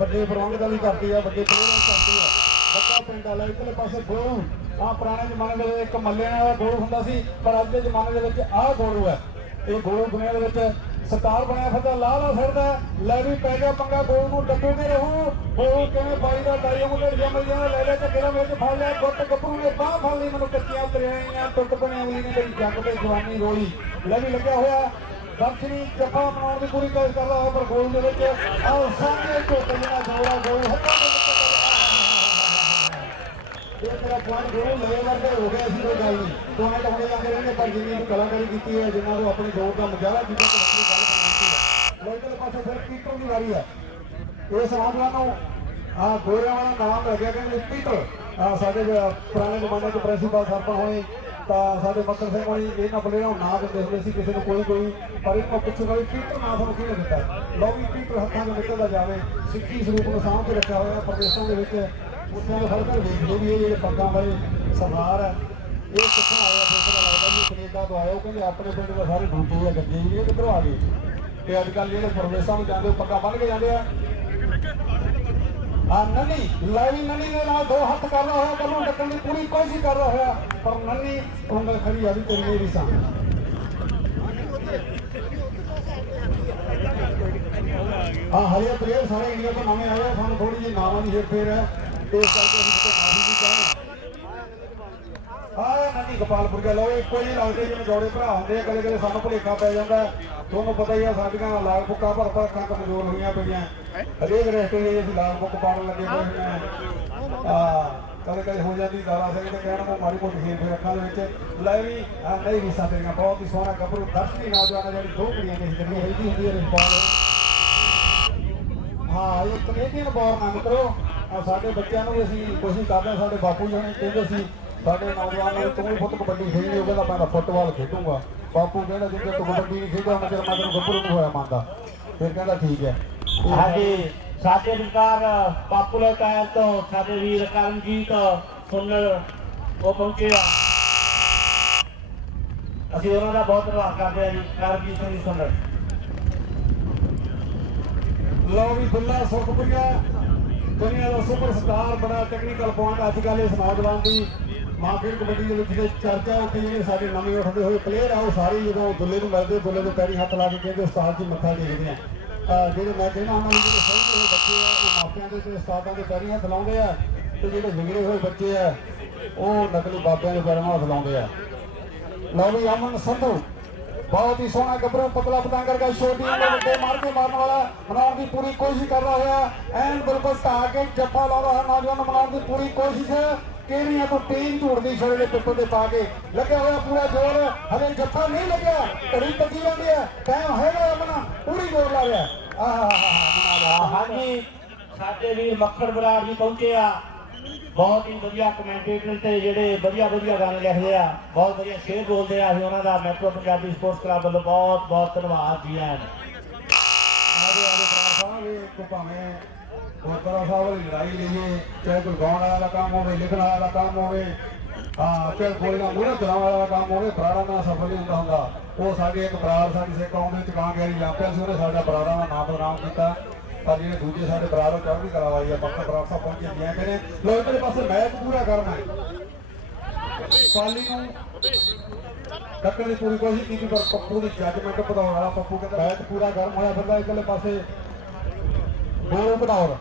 ਵੱਡੇ ਪ੍ਰਬੰਧਕਾਂ ਦੀ ਧਰਤੀ ਆ ਵੱਡੇ ਪਲੇਅਰਾਂ ਦੀ ਧਰਤੀ ਆ ਵੱਡਾ ਪਿੰਡ ਆ ਇਧਰਲੇ ਪਾਸੇ ਗੋਲੂ ਆ ਪੁਰਾਣੇ ਜ਼ਮਾਨੇ ਦੇ ਵਿੱਚ ਇੱਕ ਮੱਲੇ ਨਾਲ ਗੋਲੂ ਹੁੰਦਾ ਸੀ, ਪਰ ਅੱਜ ਦੇ ਜ਼ਮਾਨੇ ਦੇ ਵਿੱਚ ਆਹ ਗੋਲੂ ਹੈ। ਇਹ ਗੋਲੂ ਦੁਨੀਆ ਦੇ ਵਿੱਚ ਸਟਾਰ ਬਣਿਆ ਫਿਰਦਾ ਲਾਹ ਲਾ ਫਿਰਦਾ ਲੈ ਵੀ ਪੈ ਗਿਆ ਪੰਗਾ ਗੋਲ ਨੂੰ ਡੱਬੂ ਕੇ ਰਹੂ। ਗੋਲ ਕਿਵੇਂ ਬਾਈ ਦਾ ਦਾਈ ਮੁੰਡੇ ਜੰਮ ਗਿਆ ਲੈ ਲੈ ਤੇ ਕਿਹੜਾ ਵਿੱਚ ਫੜ ਲਿਆ, ਗੁੱਟ ਗੱਭਰੂ ਨੇ ਬਾਹ ਫੜ ਲਈ, ਮੈਨੂੰ ਕੱਚੀਆਂ ਤਰਿਆਈਆਂ ਟੁੱਟ ਬਣੀ ਅਗਲੀ ਨੇ ਮੇਰੀ ਜੱਗ ਤੇ ਜਵਾਨੀ ਰੋਲੀ। ਲੈ ਵੀ ਲੱਗਿਆ ਹੋਇਆ ਦਰਸ਼ਨੀ ਜੱਫਾ ਬਣਾਉਣ ਦੀ ਪੂਰੀ ਕੋਸ਼ਿਸ਼ ਕਰਦਾ ਹੋਇਆ ਪਰ ਗੋਲ ਦੇ ਵਿੱਚ ਆਹ ਸਾਹਮਣੇ ਝੋਟੇ ਜਿਹੜਾ ਜੋੜਾ ਗੋਲ ਹੱਥਾਂ ਦੇ ਵਿੱਚ ਇਹ ਤੇਰਾ ਪੁਆਇੰਟ ਗੋਲ ਲੈ ਵਰਗੇ ਹੋ ਗਿਆ ਸੀ ਕੋਈ ਗੱਲ ਨਹੀਂ। ਪੁਆਇੰਟ ਹੋਣੇ ਜਾਂਦੇ ਰਹਿੰਦੇ, ਪਰ ਜਿੰਨੀ ਕਲਾਕਾਰੀ ਕੀਤੀ ਹੈ ਜਿਨ੍ਹਾਂ ਨੂੰ ਆਪਣੇ ਜ਼ੋਰ ਦਾ ਮੁਜ਼ਾਹਰਾ ਕੀਤਾ ਤੇ ਆਪਣੀ ਗੱਲ ਬਣਾਈ ਹੈ। ਲੋਕਾਂ ਪਾਸੇ ਫਿਰ ਪੀਟਰ ਦੀ ਵਾਰੀ ਹੈ। ਇਸ ਨੌਜਵਾਨ ਨੂੰ ਆ ਗੋਰਿਆਂ ਵਾਲਾ ਨਾਮ ਲੱਗਿਆ ਕਹਿੰਦੇ ਪੀਟਰ। ਸਾਡੇ ਪੁਰਾਣੇ ਜ਼ਮਾਨੇ 'ਚ ਪ੍ਰਿੰਸੀਪਲ ਸਰਪੰਚ ਹੋਏ ਤਾਂ ਸਾਡੇ ਮੱਕਰ ਸਿੰਘ ਵਾਲੀ ਇਹਨਾਂ ਪਲੇਅਰਾਂ ਨੂੰ ਨਾਂ ਦਿੰਦੇ ਹੁੰਦੇ ਸੀ ਕਿਸੇ ਨੂੰ ਕੋਈ ਕੋਈ, ਪਰ ਇਹਨਾਂ ਪੁੱਛੂਗਾ ਵੀ ਪੀਟਰ ਨਾਂ ਤੁਹਾਨੂੰ ਕਿਹਨੇ ਦਿੱਤਾ? ਲਓ ਵੀ ਪੀਟਰ ਹੱਥਾਂ 'ਚੋਂ ਨਿਕਲਦਾ ਜਾਵੇ, ਸਿੱਖੀ ਸਰੂਪ ਨੂੰ ਸਾਂਭ ਕੇ ਰੱਖਿਆ ਹੋਇਆ ਪ੍ਰਦੇਸ਼ਾਂ ਦੇ ਵਿੱਚ, ਉੱਥੇ ਦੇ ਫ਼ਰਕ ਦੇਖਦੇ ਵੀ ਇਹ ਜਿਹੜੇ ਪੱਗਾਂ ਵਾਲੇ ਸਰਦਾਰ ਹੈ ਇਹ ਕਿੱਥੋਂ ਆਇਆ ਫਿਰ ਲੱਗਦਾ ਵੀ ਕੈਨੇਡਾ ਤੋਂ ਆਇਆ ਉਹ ਕਹਿੰਦੇ ਆਪਣੇ ਪਿੰਡ ਦੇ ਸਾਰੇ ਡੂਟੂ ਆ ਗੱਜੇ ਜੀ ਇਹ ਕਿੱਧਰੋਂ ਆ ਗਏ ਤੇ ਅੱਜ ਕੱਲ ਜਿਹੜੇ ਪ੍ਰਦੇਸ਼ਾਂ ਨੂੰ ਜਾਂਦੇ ਪੱਗਾਂ ਬੰਨ ਕੇ ਜਾਂਦੇ ਆ ਆ ਨੰਨੀ, ਲਾਈ ਨੰਨੀ ਦੇ ਨਾਲ ਦੋ ਹੱਥ ਕਰ ਰਿਹਾ ਹੋਇਆ ਕੱਲੋਂ ਡੱਕਣ ਦੀ ਪੂਰੀ ਕੋਸ਼ਿਸ਼ ਕਰ ਰਿਹਾ ਹੋਇਆ, ਪਰ ਨੰਨੀ ਉਂਗਲ ਖੜੀ ਆ ਵੀ ਤੇਰੀ ਮੇਰੀ ਸਾਂ। ਆ ਹਰੇ ਪਲੇਅਰ ਸਾਰੇ ਇੰਡੀਆ ਤੋਂ ਨਵੇਂ ਆਏ ਆ, ਸਾਨੂੰ ਥੋੜੀ ਜਿਹੀ ਨਾਵਾਂ ਦੀ ਹੇਰ ਫੇਰ ਹੈ। ਇਸ ਕਰਕੇ ਅਸੀਂ ਤੇ ਮਾਫੀ ਵੀ ਚਾਹੁੰਦੇ ਆ ਨੰਨੀ ਗੋਪਾਲਪੁਰ ਗਿਆ ਲੋ ਇੱਕੋ ਜਿਹੇ ਲੱਗਦੇ ਜਿਵੇਂ ਜੋੜੇ ਭਰਾ ਹੁੰਦੇ ਆ ਕਦੇ ਕਦੇ ਸਾਨੂੰ ਭੁਲੇਖਾ ਪੈ ਜਾਂਦਾ। ਤੁਹਾਨੂੰ ਪਤਾ ਹੀ ਆ, ਸਾਡੀਆਂ ਲਾਗ ਬੁੱਕਾਂ ਭਰ ਭਰ ਅੱਖਾਂ ਕਮਜ਼ੋਰ ਹੋਈਆਂ ਪਈਆਂ। ਹਰੇਕ ਰੈਸਟੋਰੈਂਟ ਦੇ ਅਸੀਂ ਲਾਗ ਬੁੱਕ ਪਾਉਣ ਲੱਗੇ ਪਏ ਨੇ। ਆ ਕਦੇ ਕਦੇ ਹੋ ਜਾਂਦੀ, ਦਾਰਾ ਸਿੰਘ ਤੇ ਕਹਿਣ ਨੂੰ ਮਾਰੀ ਮੋਟੀ ਖੇਡ ਫਿਰ ਅੱਖਾਂ ਦੇ ਵਿੱਚ। ਲੈ ਵੀ ਆ ਨਹੀਂ ਰੀਸਾਂ ਤੇਰੀਆਂ, ਬਹੁਤ ਹੀ ਸੋਹਣਾ ਗੱਭਰੂ, ਦਰਸ਼ਨੀ ਨੌਜਵਾਨ ਜਿਹੜੀ ਦੋ ਕੁੜੀਆਂ ਨੇ ਜਿਹੜੀ ਹੈਲਦੀ ਹੁੰਦੀ ਹੈ ਰਿਸਪੌਂਸ ਹਾਂ, ਇਹ ਕੈਨੇਡੀਅਨ ਬੋਰਨ ਆ ਮਿੱਤਰੋ। ਸਾਡੇ ਬੱਚਿਆਂ ਨੂੰ ਵੀ ਅਸੀਂ ਕੋਸ਼ਿਸ਼ ਕਰਦੇ ਹਾਂ, ਸਾਡੇ ਬਾਪੂ ਜੀ ਹੁਣੇ, ਕਹਿੰਦੇ ਸੀ ਸਾਡੇ ਨੌਜਵਾਨ ਨੂੰ ਤੂੰ ਫੁੱਟ ਕਬੱਡੀ ਖੇਡਣੀ ਉਹ ਕਹਿੰਦਾ ਮੈਂ ਤਾਂ ਫੁੱਟਬਾਲ ਖੇਡੂੰਗਾ। ਬਾਪੂ ਕਹਿੰਦਾ ਜਿੰਨੇ ਤੂੰ ਕਬੱਡੀ ਨਹੀਂ ਖੇਡਿਆ ਉਹਨਾਂ ਚਿਰ ਮੈਂ ਤੈਨੂੰ ਗੱਭਰੂ ਨਹੀਂ ਹੋਇਆ ਮੰਨਦਾ। ਫਿਰ ਕਹਿੰਦਾ ਠੀਕ ਹੈ। ਹਾਂਜੀ ਸਾਡੇ ਵਿਚਕਾਰ ਪਾਪੂਲਰ ਟਾਇਰ ਤੋਂ ਸਾਡੇ ਵੀਰ ਕਰਮਜੀਤ ਸੁੰਨਰ ਉਹ ਪਹੁੰਚੇ ਆ। ਅਸੀਂ ਉਹਨਾਂ ਦਾ ਬਹੁਤ ਧੰਨਵਾਦ ਕਰਦੇ ਹਾਂ ਜੀ ਕਰਮਜੀਤ ਸਿੰਘ ਜੀ ਸੁੰਨਰ ਲਓ ਵੀ ਦੁੱਲਾ ਸੁਖਪੁਰੀਆ ਦੁਨੀਆ ਦਾ ਸੁਪਰਸਟਾਰ ਬੜਾ ਟੈਕਨੀਕਲ ਪੁਆਇੰਟ ਅੱਜ ਕੱਲ੍ਹ ਇਸ ਨੌਜਵਾਨ ਦੀ ਮਾਂ ਮਾਰਕੀਟ ਕਬੱਡੀ ਦੇ ਵਿੱਚ ਚਰਚਾ ਉੱਥੇ ਜਿਹੜੇ ਸਾਡੇ ਨਵੇਂ ਉੱਠਦੇ ਹੋਏ ਪਲੇਅਰ ਆ, ਉਹ ਸਾਰੇ ਜਦੋਂ ਦੁੱਲੇ ਨੂੰ ਮਿਲਦੇ, ਦੁੱਲੇ ਦੇ ਪੈਰੀ ਹੱਥ ਲਾ ਕੇ ਕਹਿੰਦੇ, ਉਸਤਾਦ ਜੀ, ਮੱਥਾ ਟੇਕਦੇ ਆ। ਜਿਹੜੇ ਮੈਂ ਕਹਿੰਦਾ ਉਹਨਾਂ ਨੂੰ ਜਿਹੜੇ ਸਹੀ ਹੋਏ ਬੱਚੇ ਆ, ਉਹ ਮਾਪਿਆਂ ਦੇ ਤੇ ਉਸਤਾਦਾਂ ਦੇ ਪੈਰੀ ਹੱਥ ਲਾਉਂਦੇ ਆ ਤੇ ਜਿਹੜੇ ਵਿਗੜੇ ਹੋਏ ਬੱਚੇ ਆ, ਉਹ ਨਕਲੀ ਬਾਬਿਆਂ ਦੇ ਪੈਰਾਂ ਹੱਥ ਲਾਉਂਦੇ ਆ। ਲਓ ਵੀ, ਅਮਨ ਸੰਧੂ, ਬਹੁਤ ਹੀ ਸੋਹਣਾ ਗੱਭਰੂ, ਪਤਲਾ, ਪਤੰਗ ਕਰਕੇ ਛੋਟੀ ਉਮਰ ਵੱਡੇ ਮਾਰ ਕੇ ਮਾਰਨ ਵਾਲਾ, ਮਨਾਉਣ ਦੀ ਪੂਰੀ ਕੋਸ਼ਿਸ਼ ਕਰਦਾ ਹੋਇਆ। ਐਨ ਬਿਲਕੁਲ ਢਾ ਕੇ ਜੱਫਾ ਲਾਉਂਦਾ ਹੈ ਨੌਜਵਾਨ ਨੂੰ ਮਨਾਉਣ ਦੀ ਪੂਰੀ ਕੋਸ਼ਿਸ਼। ਕਿਹੜੀਆਂ ਤੋਂ ਟੀਮ ਝੂੜਦੀ ਛੜੇ ਦੇ ਪਿੱਪਲ ਦੇ ਪਾ ਕੇ ਲੱਗਿਆ ਹੋਇਆ ਪੂਰਾ ਜ਼ੋਰ। ਹਲੇ ਜੱਫਾ ਨਹੀਂ ਲੱਗਿਆ। ਘੜੀ ਪੱਕੀ ਜਾਂਦੀ ਹੈ। ਟਾਈਮ ਹੈਗਾ ਅਮਨਾ ਪੂਰੀ ਜ਼ੋਰ ਲਾ ਰਿਹਾ। ਆਹ ਹਾਂਜੀ। ਸਾਡੇ ਵੀਰ ਮੱਖਣ ਬਰਾੜ ਜੀ ਪਹੁੰਚੇ ਆ। ਬਹੁਤ ਹੀ ਵਧੀਆ ਕਮੈਂਟੇਟਰ ਤੇ ਜਿਹੜੇ ਵਧੀਆ ਵਧੀਆ ਗਾਣੇ ਲਿਖਦੇ ਆ। ਬਹੁਤ ਵਧੀਆ ਸ਼ੇਅਰ ਬੋਲਦੇ ਆ। ਅਸੀਂ ਉਹਨਾਂ ਦਾ ਮੈਟਰੋ ਪੰਜਾਬੀ ਸਪੋਰਟਸ ਕਲੱਬ ਵੱਲੋਂ ਬਹੁਤ ਬਹੁਤ ਧੰਨਵਾਦ ਜੀ ਆਇਆਂ ਨੂੰ। ਆਦੇ ਆਦੇ ਬਰਾੜ ਸਾਹਿਬ ਇਹ ਕੋ ਭਾਵੇਂ ਗੁਰਦੁਆਰਾ ਸਾਹਿਬ ਵਾਲੀ ਲੜਾਈ ਲਈਏ ਚਾਹੇ ਕੋਈ ਗਾਉਣ ਵਾਲਾ ਦਾ ਕੰਮ ਹੋਵੇ, ਲਿਖਣ ਵਾਲਾ ਦਾ ਕੰਮ ਹੋਵੇ, ਹਾਂ, ਚਾਹੇ ਕੋਈ ਮੂਹਰੇ ਚਲਾਉਣ ਵਾਲਾ ਕੰਮ ਹੋਵੇ, ਬਰਾੜਾਂ ਦਾ ਸਫਲ ਨਹੀਂ ਹੁੰਦਾ ਹੁੰਦਾ। ਉਹ ਸਾਡੇ ਇੱਕ ਬਰਾੜ ਸਾਡੀ ਸਿੱਖ ਕੌਮ ਦੇ ਵਿੱਚ ਗੈਰੀ ਜਾਂਪਿਆ ਸੀ, ਉਹਨੇ ਸਾਡਾ ਬਰਾੜਾਂ ਦਾ ਨਾਮ ਬਦਨਾਮ ਕੀਤਾ। ਪਰ ਜਿਹੜੇ ਦੂਜੇ ਸਾਡੇ ਬਰਾੜ ਉਹ ਚੜ੍ਹਦੀ ਕਲਾ ਵਾਲੀ ਆ ਪੱਕਾ ਬਰਾੜ ਸਾਹਿਬ ਪਹੁੰਚੇ ਜਿਵੇਂ ਕਹਿੰਦੇ ਲੋ ਇਧਰਲੇ ਪਾਸੇ ਮੈਚ ਪੂਰਾ ਕਰਨਾ ਹੈ ਸਾਲੀ ਨੂੰ ਟੱਕਰ ਦੀ ਪੂਰੀ ਕੋਸ਼ਿਸ਼ ਕੀਤੀ, ਪਰ ਪੱਪੂ ਦੀ ਜੱਜਮੈਂਟ ਵਧਾਉਣ ਵਾਲਾ ਪੱਪੂ ਕਹਿੰਦਾ, ਮੈਚ ਪੂਰਾ ਗਰਮ ਹੋਇਆ ਫਿਰਦਾ ਇਕੱਲੇ ਪਾਸੇ। ਗੋਲੂ ਘਨੌਰ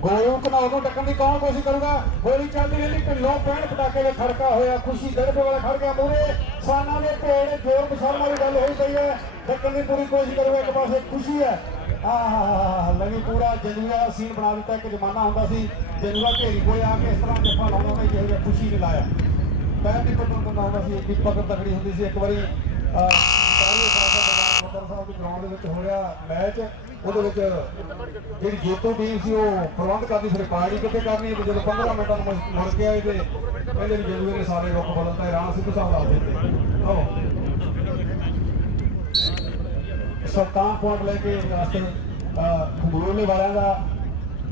ਗੋਲੂ ਘਨੌਰ ਨੂੰ ਟੱਕਣ ਦੀ ਕੌਣ ਕੋਸ਼ਿਸ਼ ਕਰੂਗਾ? ਗੋਲੀ ਚੱਲਦੀ ਰਹਿੰਦੀ ਢਿੱਲੋਂ ਪੈਣ ਪਟਾਕੇ ਦੇ ਖੜਕਾ ਹੋਇਆ ਖੁਸ਼ੀ ਦਰਦੇ ਵਾਲਾ ਖੜ ਗਿਆ ਮੂਰੇ ਸਾਨਾ ਦੇ ਭੇੜ ਜੋਰ ਮਸ਼ਰਮਾ ਦੀ ਗੱਲ ਹੋਈ ਪਈ ਹੈ। ਟੱਕਣ ਦੀ ਪੂਰੀ ਕੋਸ਼ਿਸ਼ ਕਰੂਗਾ ਇੱਕ ਪਾਸੇ ਖੁਸ਼ੀ ਹੈ। ਆਹ ਲੱਗੀ ਪੂਰਾ ਜਨੂਆ ਸੀਨ ਬਣਾ ਦਿੱਤਾ ਇੱਕ ਜ਼ਮਾਨਾ ਹੁੰਦਾ ਸੀ ਜਨੂਆ ਘੇਰੀ ਕੋਲੇ ਆ ਕੇ ਇਸ ਤਰ੍ਹਾਂ ਜੱਫਾ ਲਾਉਂਦਾ ਤਾਂ ਜਿਹੋ ਜਿਹਾ ਖੁਸ਼ੀ ਨਹੀਂ ਲਾਇਆ। ਪੈਰ ਦੀ ਪਟਨ ਤੋਂ ਹੁੰਦਾ ਸੀ ਇੱਕ ਪਕੜ ਤਕੜੀ ਹੁੰਦੀ ਸੀ ਇੱਕ ਵਾਰੀ ਅਹ, ਸਾਹਿਬ ਦਾ ਸਾਹਿਬ ਦੇ ਗਰਾਊਂਡ ਦੇ ਵਿੱਚ ਹੋ ਰਿਹਾ ਮੈਚ। ਉਹਦੇ ਵਿੱਚ ਜਿਹੜੀ ਜੇਤੂ ਟੀਮ ਸੀ ਉਹ ਪ੍ਰਬੰਧ ਕਰਦੀ ਫਿਰ ਪਾਰਟੀ ਕਿੱਥੇ ਕਰਨੀ ਤੇ ਜਦੋਂ 15 ਮਿੰਟਾਂ ਨੂੰ ਮੁੜ- ਕੇ ਆਏ ਤੇ ਕਹਿੰਦੇ ਵੀ ਜਦੋਂ ਨੇ ਸਾਰੇ ਰੁੱਖ ਬਦਲਤਾ ਰਾਣਾ ਸਿੱਧੂ ਸਾਹਿਬ ਦੱਸ ਦਿੱਤੇ ਆਓ। ਸੁਲਤਾਨ ਪੁਆਇੰਟ ਲੈ ਕੇ ਵਾਸਤੇ ਖੰਡੂਰਲੇ ਵਾਲਿਆਂ ਦਾ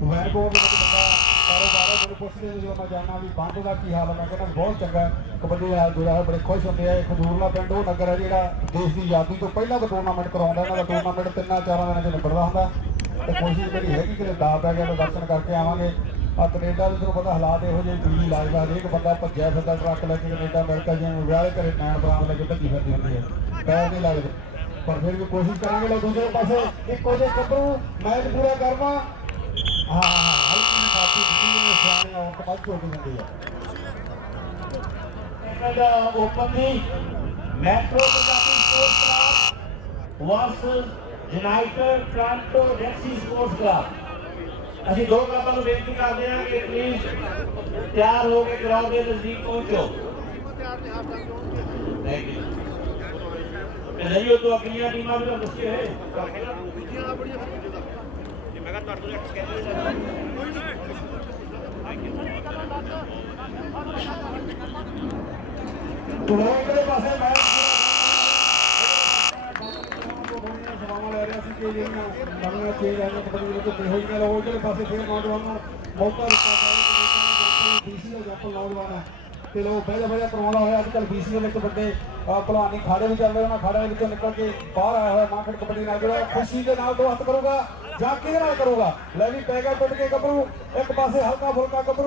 ਵੈਨਕੂਵਰ ਦੇ ਵਿੱਚ ਵੱਡਾ ਕਾਰੋਬਾਰ ਹੈ ਮੈਨੂੰ ਪੁੱਛਦੇ ਜਦੋਂ ਮੈਂ ਜਾਣਾ ਵੀ ਬੰਦ ਦਾ ਕੀ ਹਾਲ ਹੈ, ਮੈਂ ਕਹਿੰਦਾ ਬਹੁਤ ਚੰਗਾ ਕਬੱਡੀ ਨਾਲ ਜੁੜਿਆ ਬੜੇ ਖੁਸ਼ ਹੁੰਦੇ ਆ ਖੰਡੂਰਲਾ ਪਿੰਡ, ਉਹ ਨਗਰ ਹੈ ਜਿਹੜਾ ਦੇਸ਼ ਦੀ ਆਜ਼ਾਦੀ ਤੋਂ ਪਹਿਲਾਂ ਦਾ ਟੂਰਨਾਮੈਂਟ ਕਰਾਉਂਦਾ, ਇਹਨਾਂ ਦਾ ਟੂਰਨਾਮੈਂਟ ਤਿੰਨਾਂ ਚਾਰਾਂ ਦਿਨਾਂ 'ਚ ਨਿਬੜਦਾ ਹੁੰਦਾ। ਤੇ ਕੋਸ਼ਿਸ਼ ਮੇਰੀ ਹੈਗੀ ਕਿ ਦਾ ਪੈ ਗਿਆ ਤਾਂ ਦਰਸ਼ਨ ਕਰਕੇ ਆਵਾਂਗੇ। ਆ ਕੈਨੇਡਾ ਦੇ ਤੁਹਾਨੂੰ ਪਤਾ ਹਾਲਾਤ ਇਹੋ ਜਿਹੇ ਬਿਜਲੀ ਲਾਈਵ ਹਰੇਕ ਬੰਦਾ ਭੱਜਿਆ ਫਿਰਦਾ, ਟਰੱਕ ਲੈ ਕੇ ਕੈਨੇਡਾ, ਅਮਰੀਕਾ ਜਿਵੇਂ ਵਿਆਹ ਘਰੇ ਨੈਣ ਬਰਾਂਦ ਲੈ ਕੇ ਭੱਜੀ ਫਿਰਦੀ ਹੁੰਦੀ ਹੈ ਪੈਰ ਨਹੀਂ ਲੱਗਦੇ। ਪਰ ਫਿਰ ਵੀ ਕੋਸ਼ਿਸ਼ ਕਰਾਂਗੇ ਲੋ ਦੂਜੇ ਪਾਸੇ, ਇੱਕੋ ਜਿਹੇ ਕੱਪੜੂ ਮੈਚ ਪੂਰਾ ਕਰਨਾ ਹਾਂ ਹਲਕੀ ਜਿਹੀ ਦਿੱਤੀ ਨੇ ਸਿਆਣੇ ਔਰਤ ਵੱਧ ਝੋਕ ਜਾਂਦੀ ਹੈ ਕੈਨੇਡਾ ਓਪਨ ਦੀ metro Punjabi sports club versus united Toronto Raxi sports club ਅਸੀਂ ਦੋ ਕਲੱਬਾਂ ਨੂੰ ਬੇਨਤੀ ਕਰਦੇ ਹਾਂ ਕਿ ਪਲੀਜ਼ ਤਿਆਰ ਹੋ ਕੇ ਗਰਾਊਂਡ ਦੇ ਨਜ਼ਦੀਕ ਪਹੁੰਚੋ। ਥੈਂਕ ਯੂ ਨਹੀਂ ਉਹ ਤੋਂ ਅਗਲੀਆਂ ਟੀਮਾਂ ਵੀ ਤਾਂ ਦੱਸੇ ਹੋਏ। ਮੈਂ ਕਿਹਾ ਤੁਹਾਡੇ ਤੋਂ ਇੱਕ ਕਹਿੰਦੇ ਟੋਰੰਟੋ ਪਾਸੇ ਮੈਚ ਸਵਾਵਾਂ ਲੈ ਰਿਹਾ ਸੀ ਕਿ ਜਿਹੜੀਆਂ ਨਵੀਆਂ ਚੇਂਜ ਆਈਆਂ ਕਬੱਡੀ ਦੇ ਵਿੱਚ ਤੇ ਹੋਈਆਂ ਲੋ ਪਾਸੇ ਫੇਰ ਨੌਜਵਾਨ ਨੂੰ ਮੌਕਾ ਦਿੱਤਾ ਗਿਆ ਬੀਸੀ ਦਾ ਜੱਪ ਨੌਜਵਾਨ ਹੈ ਤੇ ਲੋ ਪਹਿਲੇ ਪਹਿਲੇ ਕਰਵਾਉਣਾ ਹੋਇਆ ਅੱਜ ਕੱਲ ਬੀਸੀ ਦੇ ਵਿੱਚ ਵੱਡੇ ਅਹ, ਭਲਵਾਨੀ ਖਾੜੇ ਵੀ ਚੱਲ ਰਹੇ ਉਹਨਾਂ ਖਾੜਿਆਂ ਵਿੱਚੋਂ ਨਿਕਲ ਕੇ ਬਾਹਰ ਆਇਆ ਹੋਇਆ ਮਾਖੜ ਕਬੱਡੀ ਨਾਲ ਜਿਹੜਾ ਖੁਸ਼ੀ ਦੇ ਨਾਲ ਦੋ ਹੱਥ ਕਰੂਗਾ ਜਾਂ ਕਿਹਦੇ ਨਾਲ ਕਰੂਗਾ ਲੈ ਵੀ ਪੈ ਗਿਆ ਟੁੱਟ ਕੇ ਗੱਭਰੂ ਇੱਕ ਪਾਸੇ ਹਲਕਾ ਫੁਲਕਾ ਗੱਭਰੂ